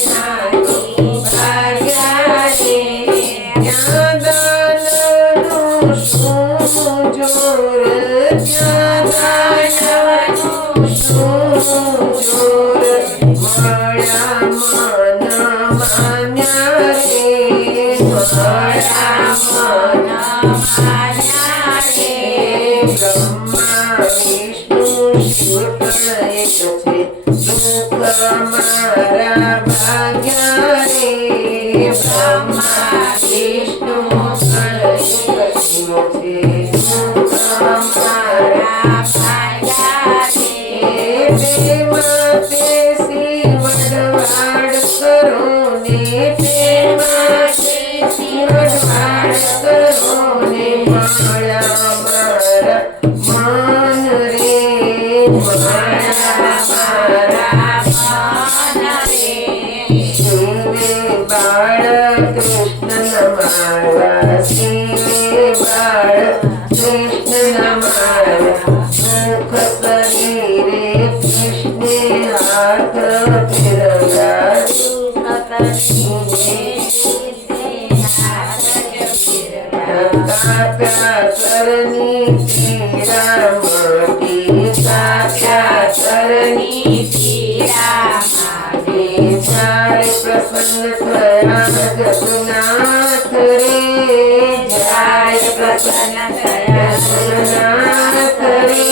ત્યાં તો ભાગ્યા રે. ત્યાં દાનનું શું જોર, ત્યાં દાનનું શું જોર. મળ્યા મન માન્યા રે, મળ્યા મન માન્યા રે. બ્રહ્મા વિષ્ણુ શિવ પણ એક છે, દુઃખ મારા ભાગ્યા રે. બ્રહ્મા વિષ્ણુ પણ એક છે, દુઃખ મારા ભાગ્યા રે. પ્રેમ તે વડવાડ કરો ને, પ્રેમ વડવાડ કરો ને. મળ્યા મારા મન રે, મળ્યા મારા મન રે. શિવે બાળ કૃષ્ણ મારા, શિવે બાળ કૃષ્ણ મારા. મુખ શરીરે કૃષ્ણે હાથ ફેરવ્યા. કાપ્યા કરની પીડા મટી, કાપ્યા કરની પીડા મટી. જ્યારે પ્રસન્ન થયા જગન્નાથ રે, જ્યારે પ્રસન્ન થયા જગન્નાથ રે.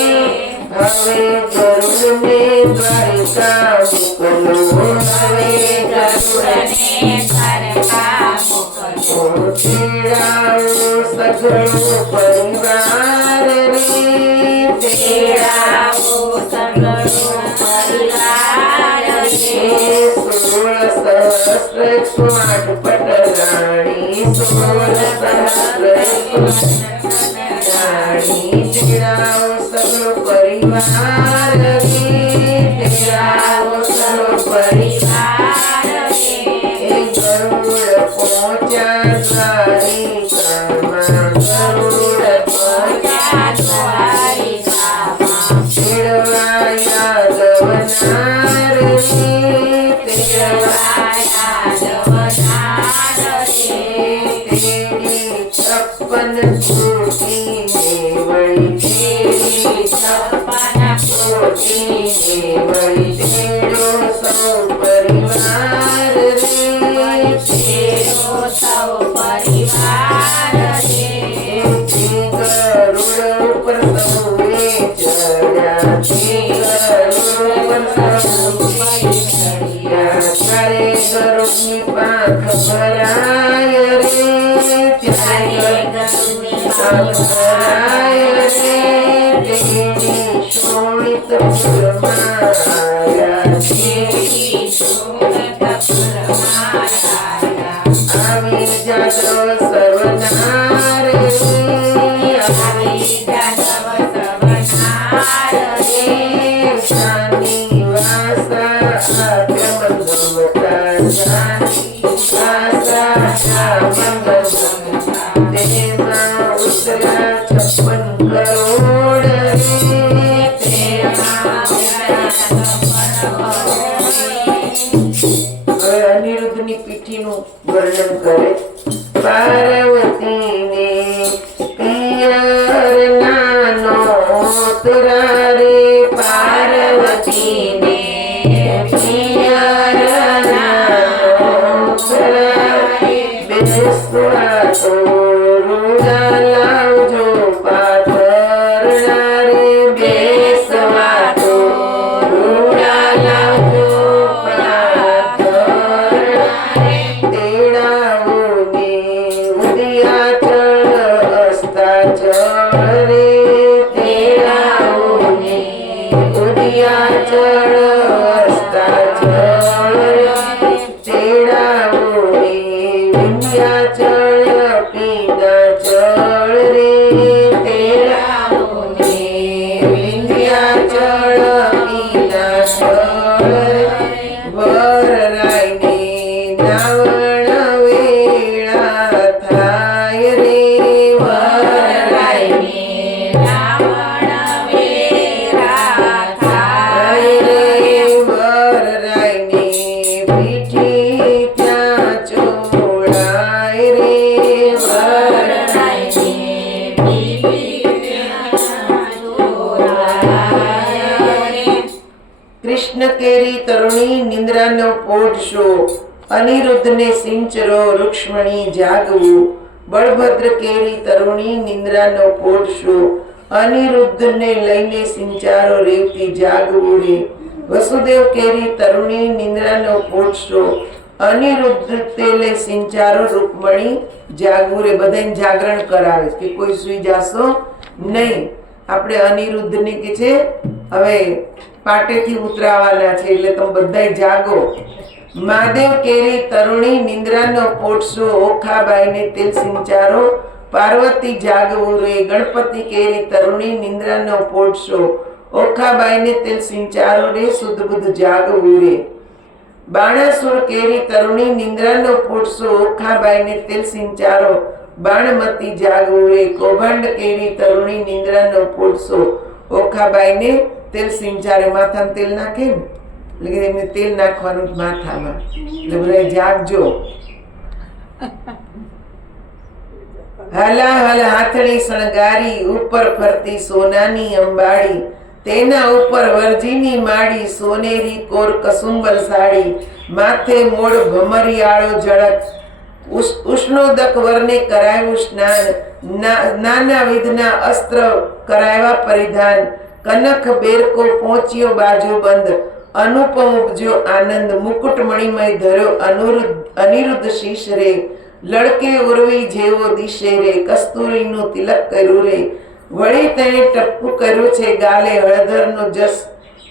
હવે ગરુડને દ્વારિકા મોકલો, હવે ગરુડને દ્વારિકા મોકલો. તેડાવો સઘળો પરિવાર રે, તેડાવો સઘળો પરિવાર રે. 16 સહસ્ર 108 પટરાણી, 16 સહસ્ર 108 રાણી. તેડાવો સઘળો પરિવાર રે, તેડાવો સઘળો પરિવાર રે. ગરુડ પહોંચ્યા દ્વારિકામાં, જવનાર રે છપ્પન કોટીને વળી તેડો સૌ પરિવાર રે ગરુડ ઉપર સૌએ ચડ્યા ત્યારે ગરુડની પાંખ ભરાય રે ભરાય રે શોણિત ફરમાયા આવી જાગો સર્વનાર રે શાની વાસા તેમાં ઉતરા 56 કરોડ હવે અનિરુદ્ધની પીઠીનું વર્ણન કરે પાર્વતીને પિયર નાનો તરા રે પાર્વતીને પિયર નાનો તરા બેસવા તો રૂડા લાવજો પાથરણા રે બેસવા તો રૂડા લાવજો તેડાઓને ઉદયાચળ અસ્તાચળ રે તેડાઓને ઉદયાચળ અસ્તાચળ તેડાઓને વિંધ્યાચળ પીનાચળ રે તેડાઓને વિંધ્યાચળ પીનાચળ વરરાયને નાવણ વેળા થાય રે વરરાયને થાય રે વરરાયને પીઠી ત્યાં ચોળાય રે વરરાયને કૃષ્ણ કેરી તરુણી નિંદ્રાનો પોઢશો અનિરુદ્ધને સિંચરો રૂક્ષ્મણી જાગવું બળભદ્ર કેરી તરુણી નિંદ્રાનો પોઢશો અનિરુદ્ધને લઈને સિંચારો રેવતી જાગવું રે વસુદેવ કેરી તરુણી નિંદ્રાનો પોઢશો અનિરુદ્ધ તેલે સિંચારો રૂકમણી જાગવું રે બધાને જાગરણ કરાવે કે કોઈ સુઈ જાશો નહીં આપણે અનિરુદ્ધને કે છે હવે પાટેથી ઉતરાવાના છે એટલે તમે બધાય જાગો મહાદેવ કેરી તરુણી નિંદ્રાનો પોટસો ઓખાબાઈને તેલ સિંચારો પાર્વતી જાગવું રે ગણપતિ કેરી તરુણી નિંદ્રાનો પોટસો ઓખાબાઈને તેલ સિંચારો રે સુધ બુધ જાગવું રે બાણાસુર કેરી તરુણી નિંદ્રાનો પોટસો ઓખાબાઈને તેલ સિંચારો બાણમતી જાગવું રે કૌભાંડ કેરી તરુણી નિંદ્રાનો પોટસો ઓખાબાઈને તેલ સિંચારે માથામાં તેલ નાખે ને એટલે એમને તેલ નાખવાનું માથામાં એટલે બધા જાગજો હલા હલ હાથડી શણગારી ઉપર ફરતી સોનાની અંબાડી તેના ઉપર વરજીની માડી સોનેરી કોર કસુંબલ સાડી માથે મોડ ભમરિયાળો ઝડક ઉષ્ણોદક વરને કરાયું સ્નાન નાના વિધના અસ્ત્ર કરાવ્યા પરિધાન કનક બેરકો પહોંચ્યો બાજુ બંધ અનુપમ ઉપજો આનંદ મુકુટ મણિમય ધર્યો અનિરુદ્ધ શીશ રે લડકે ઉર્વી જેવો દિશે રે કસ્તુરીનું તિલક કર્યું રે વળી તેણે ટપકું કર્યું છે ગાલે હળધરનો જસ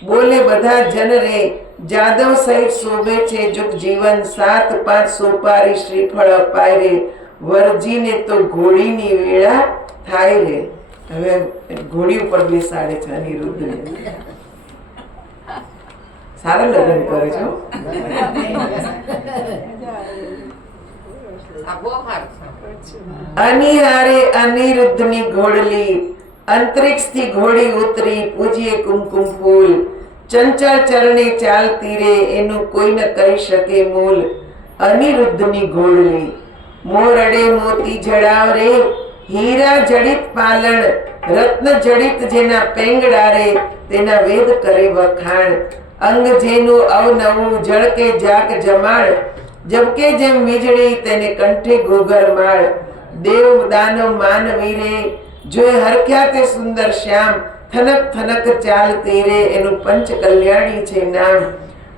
બોલે બધા જન રે જાદવ સહિત શોભે છે જુગ જીવન 7-5 સોપારી શ્રીફળ અપાય રે વરજીને તો ઘોડીની વેળા થાય રે હવે ઘોડી ઉપર બેસાડે છે અનિરુદ્ધને સારા લગ્ન કરે છે અનિહારે અનિરુદ્ધની ઘોડલી અંતરિક્ષથી ઘોડી ઉતરી પૂજીએ કુમકુમ ફૂલ ચંચળ ચરણે ચાલતી રે એનું કોઈ ન કરી શકે મૂલ અનિરુદ્ધની ઘોડલી મોરડે મોતી જડાવ રે હીરા જડિત પાલણ રત્ન જડિત જેના પેંગડા રે તેના વેદ કરે વખાણ અંગ જેનું અવનવું જળકે જાગ જમાડ જબકે જેમ વીજળી તેને કંઠે ઘોઘરમાળ દેવ દાનવ માનવી રે જોઈ હરખ્યા તે સુંદર શ્યામ થનક થનક ચાલતી રે એનું પંચ કલ્યાણી છે નામ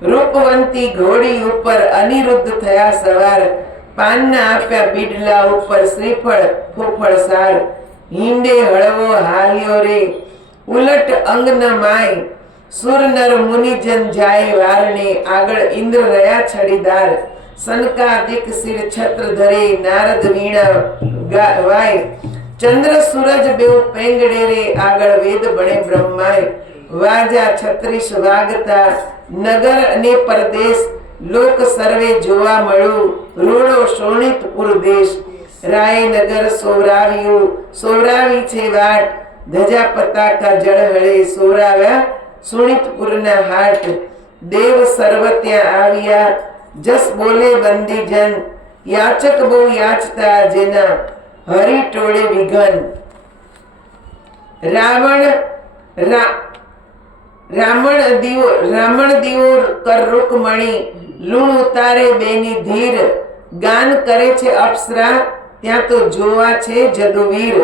રૂપવંતી ઘોડી ઉપર અનિરુદ્ધ થયા સવાર પાનના આપ્યા બીડલા ઉપર શ્રીફળ ફોફળ સાર હિંડે હળવો હાલ્યો રે ઉલટ અંગ ન માય સુર નર મુનિજન જાય વારણે આગળ ઇન્દ્ર રહ્યા છડીદાર સનકાદિક શિર છત્ર ધરે નારદ વીણા વાય ચંદ્ર સૂરજ બેઉ પેંગડે રે આગળ વેદ બને બ્રહ્માય વાજા છત્રીસ વાગતા નગર અને પરદેશ લોક સર્વે જોવા મળ્યું રોડો શોણિતપુર દેશ રાય નગર સોવરાવ્યું સોવરાવી છે વાટ ધજા પતાકા જળ હળે સોવરાવ્યા શોણિતપુરના હાટ દેવ સર્વ ત્યાં આવ્યા જસ બોલે બંદીજન યાચક બહુ યાચતા જેના હરી ટોળે વિઘન રામણ દીવો કર રૂકમણી લૂણ ઉતારે બેની ધીર ગાન કરે છે અપ્સરા ત્યાં તો જોવા છે જદુવીર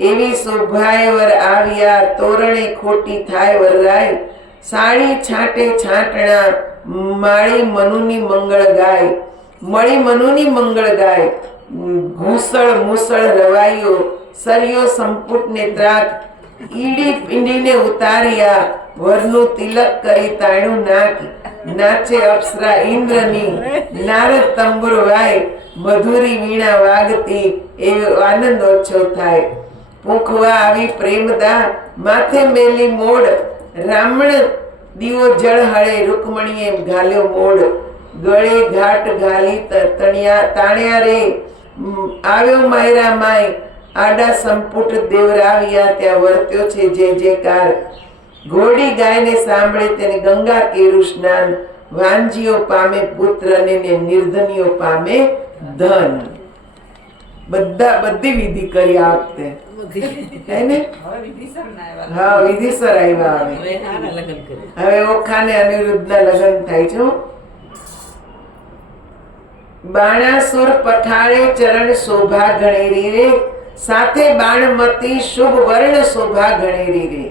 એવી શોભાએ વર આવ્યા તોરણે ખોટી થાય વરરાય સાડી છાંટે છાંટણા માળી મનુની મંગળ ગાય મળી મનુની મંગળ ગાય ઘૂસળ મૂસળ રવાઈઓ સરિયો સંપુટને ત્રાક ઈડી પિંડીને ઉતાર્યા વરનું તિલક કરી તાણું નાક નાચે અપ્સરા ઇન્દ્રની નારદ તંબુર વાય મધુરી વીણા વાગતી એવો આનંદોત્સવ થાય પૂંખવા આવી પ્રેમદા માથે મેલી મોડ રામણ દીવો જળ હળે રૂકમણીએ ઘાલ્યો મોડ ગળે ઘાટ ઘાલી તાણ્યા રે આવ્યો માયરા માય આડા સંપુટ દેવરાવ્યા ત્યાં વર્ત્યો છે જય જયકાર ઘોડી ગાયને સાંભળે તેને ગંગા કેરું સ્નાન વાંજીઓ પામે પુત્ર ને નિર્ધનીઓ પામે ધન બધી વિધિ કરી આ વખતે હા વિધિસર આવ્યા હવે ઓખા ને અનિરુદ્ધ ના લગ્ન થાય છે બાણાસુર પઠાણે ચરણ શોભા ગણેરી રે સાથે બાણમતી શુભ વર્ણ શોભા ગણેરી રે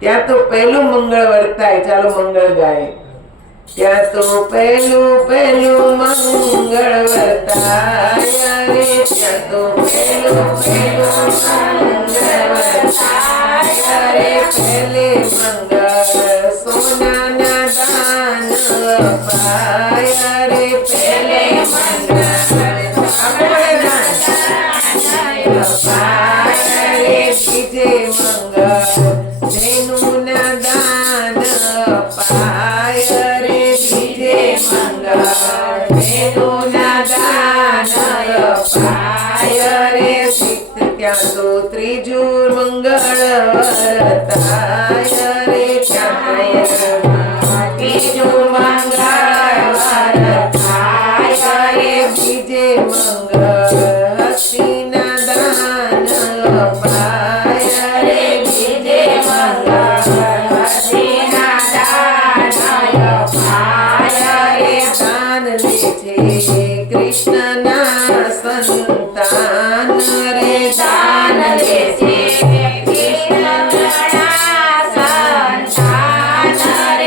ત્યાં તો પહેલું મંગળ વર્તાય ચાલો મંગળ ગાય ત્યાં તો પહેલું મંગળ વર્તાય રે ત્યાં તો પહેલું મંગળ વર્તાય રે પહેલે મંગળ સોનાના દાન પાય રે પહેલે ત્યાં તો ત્રીજું મંગળ વર્તાય રે ત્રીજું મંગળ વર્તાય રે બીજે મંગળ હસ્તીના દાન પાય રે બીજે મંગળ હસ્તીના દાન પાય રે દાન લે છે કૃષ્ણના સંતાન રે દાન લે છે કૃષ્ણના સંતાન રે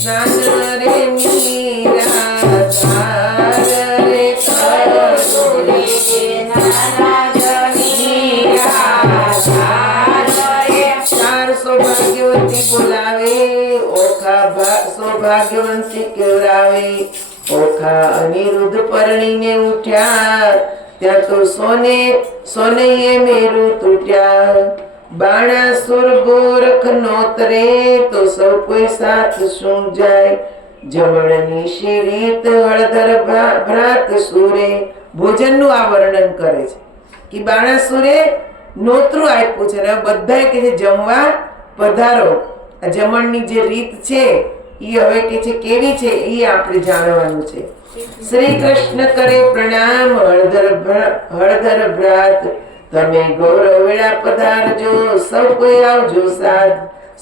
સ્નાન રે નિરાધાર રે કરો રે ચાર સૌભાગ્યવતી બોલાવે ઓખા સૌભાગ્યવંતી કેવરાવે ઓખા અનિરુદ્ધ પરણીને ઉઠ્યા ત્યાં તો સોનૈયે મેરું તૂટ્યા બાણાસુર ગોરખ નોતરે તો સૌ કોઈ સાથ શું જાય જમણની શીરીત હળદર ભ્રાત સુરે ભોજનનું આ વર્ણન કરે છે કે બાણાસુરે નોતરું આપ્યું છે અને બધાએ કે છે જમવા પધારો. આ જમણની જે રીત છે એ હવે કે છે કેવી છે એ આપણે જાણવાનું છે. શ્રી કૃષ્ણ કરે પ્રણામ હળદર ભ્રાત તમે ગૌરવ વેળા પધારજો સૌ કોઈ આવજો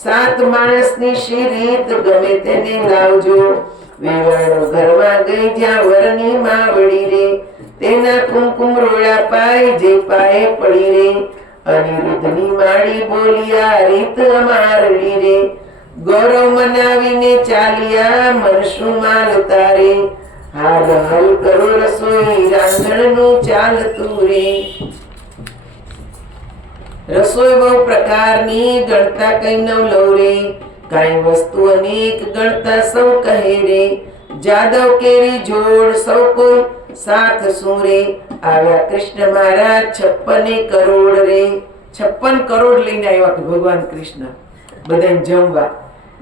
સાત માણસની શીરીત ગમે તેને લાવજો વેવાણો ઘરમાં ગઈ જ્યાં વરની માવડી રે તેના કુમકુમ રોળા પાય જે પાયે પડી રે અનિરુદ્ધની માળી બોલિયા રીત અમારડી રે ગૌરવ મનાવીને ચાલ્યા મનશું માલ તારે હાલ હલ કરો રસોઈ રાંધણનું ચાલતું રે. રસોઈ બહુ પ્રકારની ગણતા કઈ ન લવ રે કઈ વસ્તુ અનેક ગણતા સૌ કહે રે જાદવ કેરી જોડ સૌ કોઈ સાથ શું રે આવ્યા કૃષ્ણ મહારાજ 56 કરોડ રે 56 કરોડ લઈને આવ્યા કે ભગવાન કૃષ્ણ બધાને જમવા.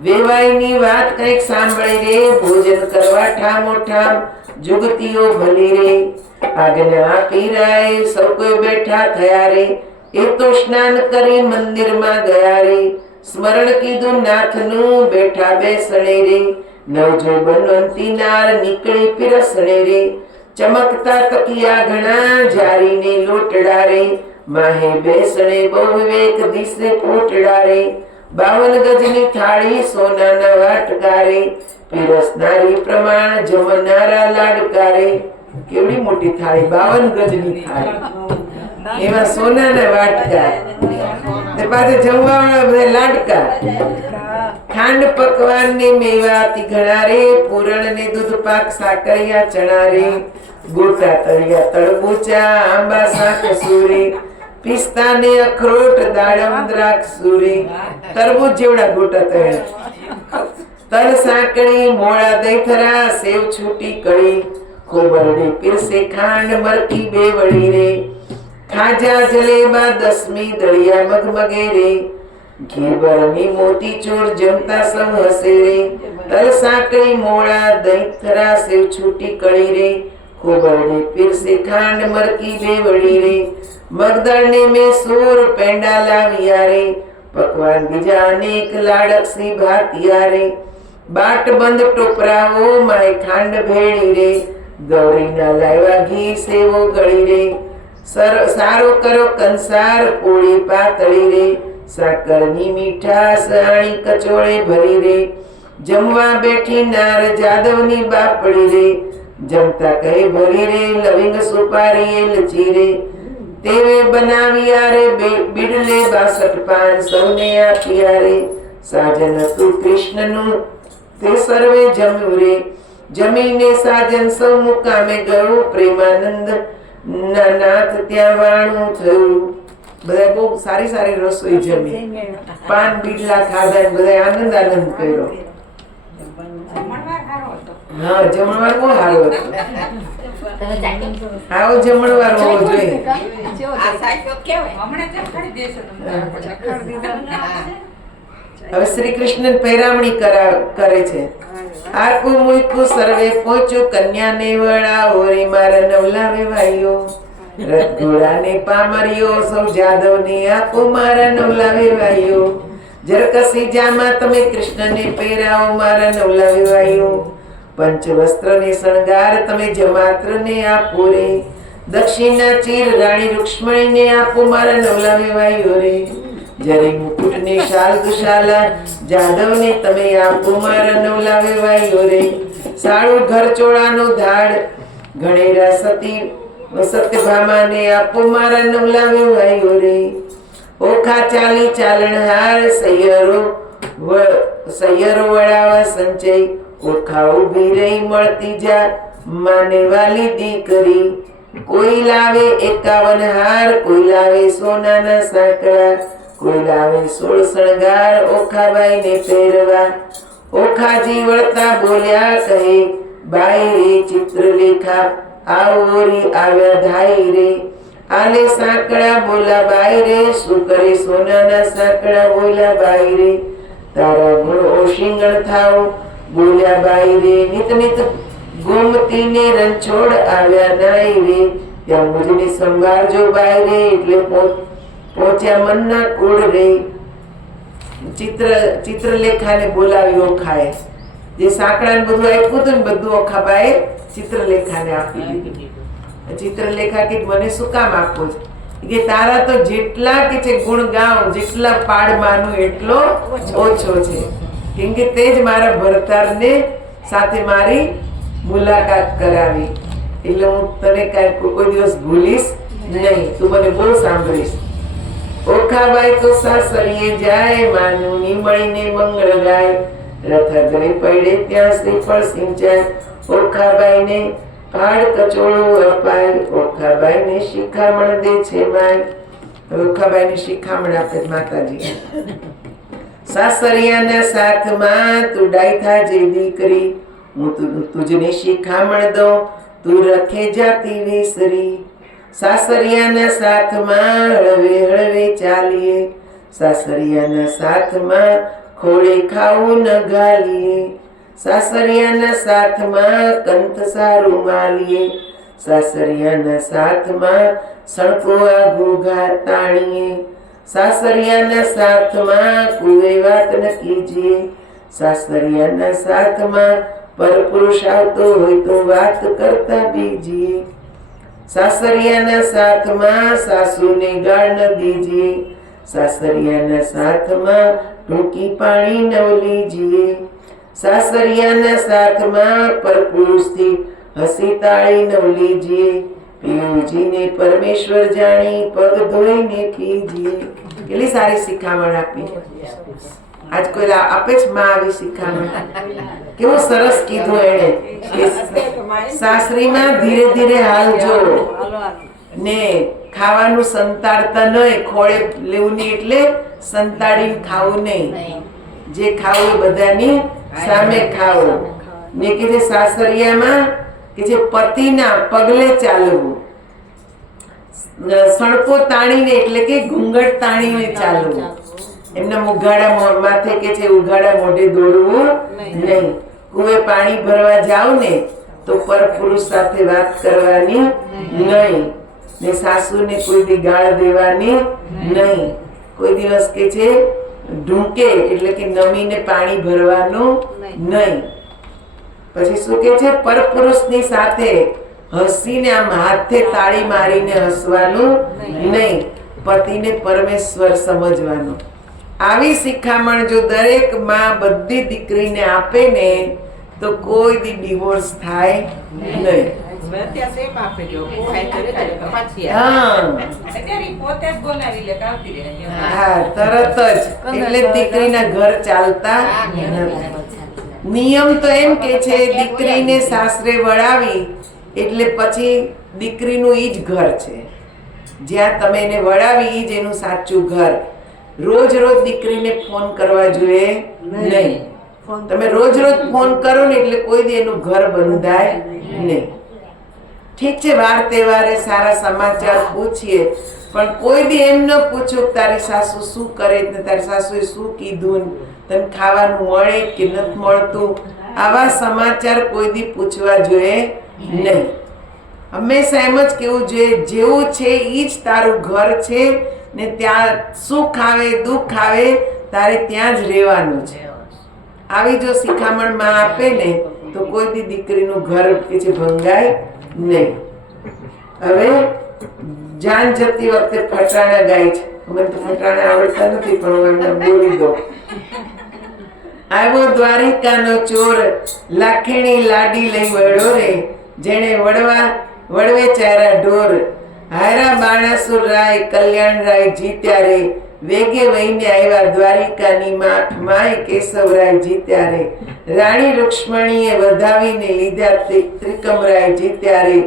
વેવાઈની વાત કઈક સાંભળી રે ભોજન કરવા ઠામો ઠામ જુગતીઓ ભલી રે આજ્ઞા આપી રાય સૌ કોઈ બેઠા થયા રે એ તો સ્નાન કરી મંદિરમાં ગયા રે સ્મરણ કીધું નાથનું બેઠા બેસણે રે નવજો બનવંતી નાર નીકળી પીરસણે રે ચમકતા તકિયા ઘણા જારીને લોટડા રે માહે બેસણે બહુ વિવેક દિશે પોટડા રે 52 ગજની થાળી સોનાના વાટકા રે પીરસનારી પ્રમાણ જમનારા લાડકા રે. કેવડી મોટી થાળી 52 ગજની થાળી એમાં સોનાના વાટકા ને પાછા જમવા વાળા બધા લાડકા ખાંડ પકવાન ને મેવાતી ઘણા રે પૂરણ ને દૂધ પાક સાકરિયા ચણા રે ગોટા તળિયા તળબૂચા આંબા શાક સુરી પિસ્તા ને અખરોટ દાડમ દ્રાક્ષ સુરી તરબૂચ જેવડા ગોટા તળ્યા તલ સાંકળી મોળા દહીંથરા સેવ છૂટી કળી ખોબરડી પીરસે ખાંડ મરકી બે વળી રે ખાજા જલેબા દસમી દળિયા મગમગે રે ઘેબરની મોતી ચોર જમતા સૌ હસે રે તલ સાંકળી મોળા દહીંથરા સેવ છૂટી કળી રે ખોબરડી પીરસે ખાંડ મરકી બે વળી રે મગદળ ને મેં સૂર પેંડા લાવ્યા રે પકવાન બીજા અનેક લાડકસી ભાતિયા રે બાટ બંધ ટોપરાઓ માય ખાંડ ભેળી રે ગૌરીના લાવ્યા ઘી સેવો ગળી રે સારો કરો કંસાર પોળી પાતળી રે સાકરની મીઠાશ આણી કચોળે ભરી રે જમવા બેઠી નાર જાદવની બાપડી રે જમતા કહે ભરી રે લવિંગ સુપારી એલચી રે તેવે બનાવ્યા રે બીડલે 62 પાન સૌને આપ્યા રે સાજન હતું કૃષ્ણનું તે સર્વે જમ્યું રે જમીને સાજન સૌ મુકામે ગયું પ્રેમાનંદ ના નાથ ત્યાં વાણું થયું. બધા બહુ સારી સારી રસોઈ જમી પાન બીડલા ખાધા બધા આનંદ કર્યો. હા જમણવાર બહુ સારો હતો. આવો જમણવાર હોવો જોઈએ. હવે શ્રી કૃષ્ણ પહેરામણી કરે છે. આકુ મુકુ સર્વે પહોંચ્યું કન્યાને વળાવો રે મારા નવલા વેવાઈઓ રથ ઘોડાને પામરીઓ સૌ જાદવને આપો મારા નવલા વેવાઈઓ જરકસી જામાં તમે કૃષ્ણને પહેરાવો મારા નવલા વેવાઈઓ પંચ વસ્ત્રને શણગાર તમે જમાત્રને આપો રે દક્ષિણા ચીર રાણી રૂક્ષ્મણીને આપો મારા નવલા વેવાઈઓ રે જરી મુકુટને શાલ દુશાલા જાદવને તમે આપો મારા નવલા વેવાઈઓ રે સાળું ઘર ચોળાનો ધાડ ગણેરા સતી સત્યભામાને આપો મારા નવલા વેવાઈઓ રે ઓખા ચાલી ચાલણહાર સૈયરો સૈયરો વળાવા સંચય, ઓખા ઉભી રહી મળતી જા માને વાલી દીકરી. કોઈ લાવે 51 હાર, કોઈ લાવે સોનાના સાંકળા, કોઈ લાવે 16 શણગાર ઓખાબાઈને પહેરવા. ઓખાજી વળતા બોલ્યા કહે, બાઈ રે ચિત્રલેખા આવો રે આવ્યા ધાઈ રે. આલે સાંકળા બોલા બાઈ રે, શું કરે સોનાના સાંકળા બોલા બાઈ રે. તારા ગુણ ઓશિંગણ થાવ બોલ્યા બાઈ રે. નિત નિત ગોમતીને રણછોડ આવ્યા નાઈ રે. ત્યાં મુજને સંભાળજો બાઈ રે, એટલે પહોંચ્યા મનના કુળ રે. ચિત્રલેખાને બોલાવી ઓખાએ. જે સાંકળાને બધું આપ્યું હતું ને બધું ઓખાબાએ ચિત્રલેખાને આપી દીધું. ચિત્રલેખા કે મને શું કામ આપવું છે કે તારા તો જેટલા કે છે ગુણ ગાઉં, જેટલા પાડ માનું એટલો ઓછો છે. કેમ કે તે જ મારા ભરતારને સાથે મારી મુલાકાત કરાવી. એટલે હું તને કાંઈ કોઈ દિવસ ભૂલીશ નહીં, તું મને બહુ સાંભળીશ. ઓખાબાઈ તો સાસરીએ જાય, માનું નીમળીને મંગળ ગાય. રથાગરે પડે ત્યાં શ્રીફળ સિંચાય, ઓખાબાઈને પાડ કચોળું અપાય. ઓખાબાઈને શિખામણ દે છે માય. ઓખાબાઈને શિખામણ આપે માતાજી. સાસરિયાના સાથમાં તું ડાય થાજે દીકરી, હું તુજને શિખામણ દઉં, તું રખે જાતી વિસરી. સાસરિયાના સાથમાં હળવે હળવે ચાલીએ, સાસરિયાના સાથમાં ખોળે ખાવું ન ગાલીએ. સાસરિયાના સાથમાં કંથ સારું માલીએ, સાસરિયાના સાથમાં સણકોવા ઘોઘા તાણીએ. સાસરિયાના સાથમાં કુવે વાત ન કીજીએ, સાસરિયાના સાથમાં પરપુરુષ આવતો હોય તો વાત કરતા બીજીએ. સાસરિયાના સાથમાં સાસુને ગાળ ન દીજીએ, સાસરિયાના સાથમાં ટૂંકી પાણી ન લીજીએ. સાસરિયાના સાથમાં પરપુરુષથી હસી તાળી ન લીજીએ. પિયુજીને પરમેશ્વર જાણી પગ ધોઈને કીજીએ. કેટલી સારી શિખામણ આપી. આજ કોઈ આપે જ માં આવી શિખામણ. કેવું સરસ કીધું એને. સાસરીમાં ધીરે ધીરે હાલજો ને ખાવાનું સંતાડતા નહીં, ખોળે લેવું નહીં, એટલે સંતાડીને ખાવું નહીં. જે ખાવું એ બધાની સામે ખાવું. ને કે જે સાસરિયામાં કે જે પતિના પગલે ચાલવું, સણકો તાણીને એટલે કે ઘૂંઘટ તાણીને ચાલવું. એમના ઉઘાડા માથે કે છે ઉઘાડા મોઢે દોડવું નહીં. કુએ પાણી ભરવા જાવ ને તો પરપુરુષ સાથે વાત કરવાની નહીં. ને સાસુને કોઈ દી ગાળ દેવાની નહીં. કોઈ દિવસ કે છે ઢૂંકે એટલે કે નમીને પાણી ભરવાનું નહીં. પછી શું કે છે પરપુરુષની સાથે હસીને આમ હાથે તાળી મારીને હસવાનું નહીં. પતિને પરમેશ્વર સમજવાનું. આવી શિખામણ જો દરેક માં બધી દીકરીને આપે ને તો કોઈ દી ડિવોર્સ થાય નહીં. હા, તરત જ. એટલે દીકરીના ઘર ચાલતા નથી. નિયમ તો એમ કે છે દીકરીને સાસરે વળાવી એટલે પછી દીકરીનું ઈ જ ઘર છે. જ્યાં તમે એને વળાવી ઈ જ એનું સાચું ઘર. રોજ રોજ દીકરીને ફોન કરવા જોઈએ નહીં. તમે રોજ રોજ ફોન કરો ને એટલે કોઈ દી એનું ઘર બંધાય નહીં. ઠીક છે, વાર તહેવારે સારા સમાચાર પૂછીએ, પણ કોઈ દી એમ ન પૂછો કે તારી સાસુ શું કરે ને તારી સાસુએ શું કીધું, તને ખાવાનું મળે કે નથી મળતું. આવા સમાચાર કોઈ દી પૂછવા જોઈએ નહીં. હંમેશા એમ જ કેવું જોઈએ જેવું છે એ જ તારું ઘર છે ને ત્યાં સુખ આવે દુઃખ આવે તારે ત્યાં જ રહેવાનું છે. આવી જો શિખામણ માં આપે ને તો કોઈ દી દીકરીનું ઘર કે છે ભંગાય નહીં. હવે જાન જતી વખતે ફટાણા ગાય છે. મને તો ફટાણા આવડતા નથી પણ હું એમને બોલી દઉં. આવ્યો દ્વારિકાનો ચોર, લાખેણી લાડી લઈ વળ્યો રે, જેણે વળવે ચારા ઢોર. હારા બાણાસુર રાય કલ્યાણ રાય જીત્યા રે, વેગે વહીને આવ્યા દ્વારિકાની માય કેશવરાય જીત્યા રે. રાણી રૂક્ષ્મણીએ વધાવીને લીધા ત્રિકમરાય જીત્યા રે.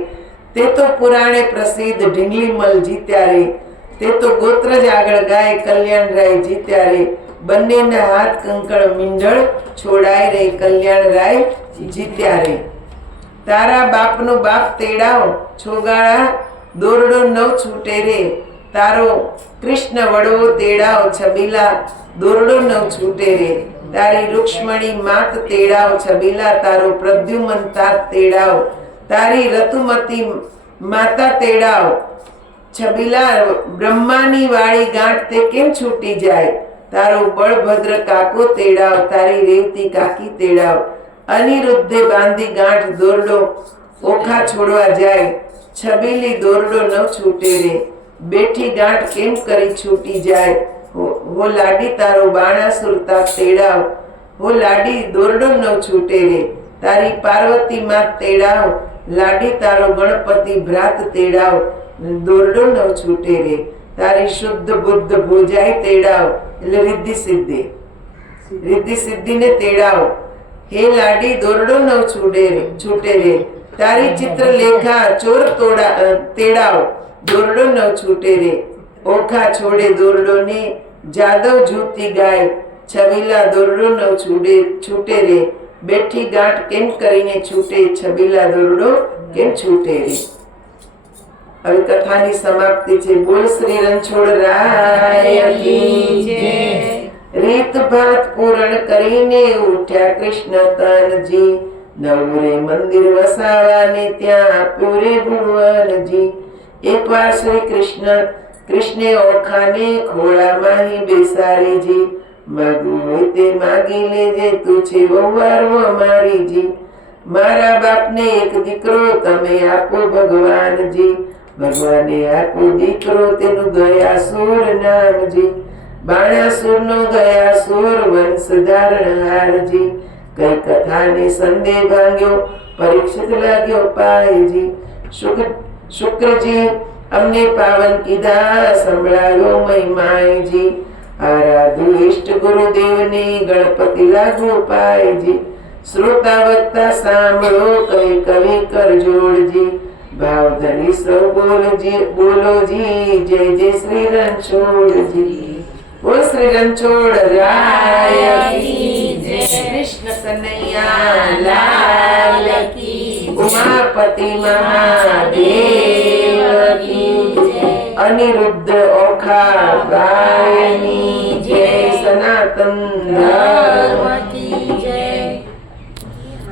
તે તો પુરાણે પ્રસિદ્ધ ઢીંગલીમલ જીત્યા રે. તે તો ગોત્ર જ આગળ ગાય કલ્યાણરાય જીત્યા રે. બંનેના હાથ કંકણ મીંઢળ છોડાય રે કલ્યાણરાય જીત્યા રે. તારા બાપનો બાપ તેડાવ છોગાળા દોરડો ન છૂટે રે. તારો કૃષ્ણ વડવો તેડાવ છબીલા દોરડો ન છૂટે રે. તારી રૂક્ષ્મણી માત તેડાવ છબીલા તારો પ્રદ્યુમન તાત તેડાવ. તારી રતુમતી માતા તેડાવ છબીલા બ્રહ્માની વાળી ગાંઠ તે કેમ છૂટી જાય. તારો બળભદ્ર કાકો તેડાવ તારી રેવતી કાકી તેડાવ. અનિરુદ્ધે બાંધી ગાંઠ દોરડો ઓખા છોડવા જાય. છબીલી દોરડો ન છૂટે રે. બેઠી ગાંઠ કેમ કરી છૂટી જાય. હો લાડી તારો બાણાસુર તાપ તેડાવ. હો લાડી દોરડો ન છૂટે રે. તારી પાર્વતી માત તેડાવ. લાડી તારો ગણપતિ ભ્રાત તેડાવ દોરડો ન છૂટે રે. તારી શુદ્ધ બુદ્ધ ભોજાય તેડાવ એટલે રિદ્ધિ સિદ્ધિને તેડાવ. હે લાડી દોરડો ન છૂટે રે. તારી ચિત્રલેખા ચોર તેડાવ દોરડો ન છૂટે રે. ઓખા છોડે દોરડો ને જાદવ જૂતી ગાય. છબીલા દોરડો ન છૂટે રે. બેઠી ગાંઠ કેમ કરીને છૂટે. છબીલા દોરડો કેમ છૂટે રે. હવે કથાની સમાપ્તિ છે. બોલ શ્રી રણછોડ રાય કી જય. રીત ભાત પૂરણ કરીને ઉઠ્યા કૃષ્ણ તનજી. નવરે મંદિર વસાવાને ત્યાં આપ્યું રે ભુવનજી. એકવાર શ્રી કૃષ્ણે ઓખાને ખોળામાં બેસાડીજી. માગવું હોય તે માગી લેજે તું છે વહુવારો મારીજી. મારા બાપને એક દીકરો તમે આપો ભગવાનજી. ભગવાને આપો દીકરો તેનું ગયાસુર નામજી. બાણાસુર નો ગયાસુર વંશ ધારણહારજી. કઈ કથાને સંદેહ ભાંગ્યો પરીક્ષિત લાગ્યો પાયજી. શુક્રજી અમને પાવન કીધા સંભળાયો મહિમાયજી. આરાધુ ઇષ્ટ ગુરુદેવને ગણપતિ લાગુ પાયજી. શ્રોતા વક્તા સાંભળો કઈ કવિ કર જોડજી. ભાવ ધરી સૌ બોલોજી જય જય શ્રી રણછોડજી. બોલ શ્રી રણછોડ રાય કી જય. કૃષ્ણ કનૈયા લાલ કી. ઉમાપતિ મહાદેવ કી જય. અનિરુદ્ધ ઓખા ગાયની જય. સનાતન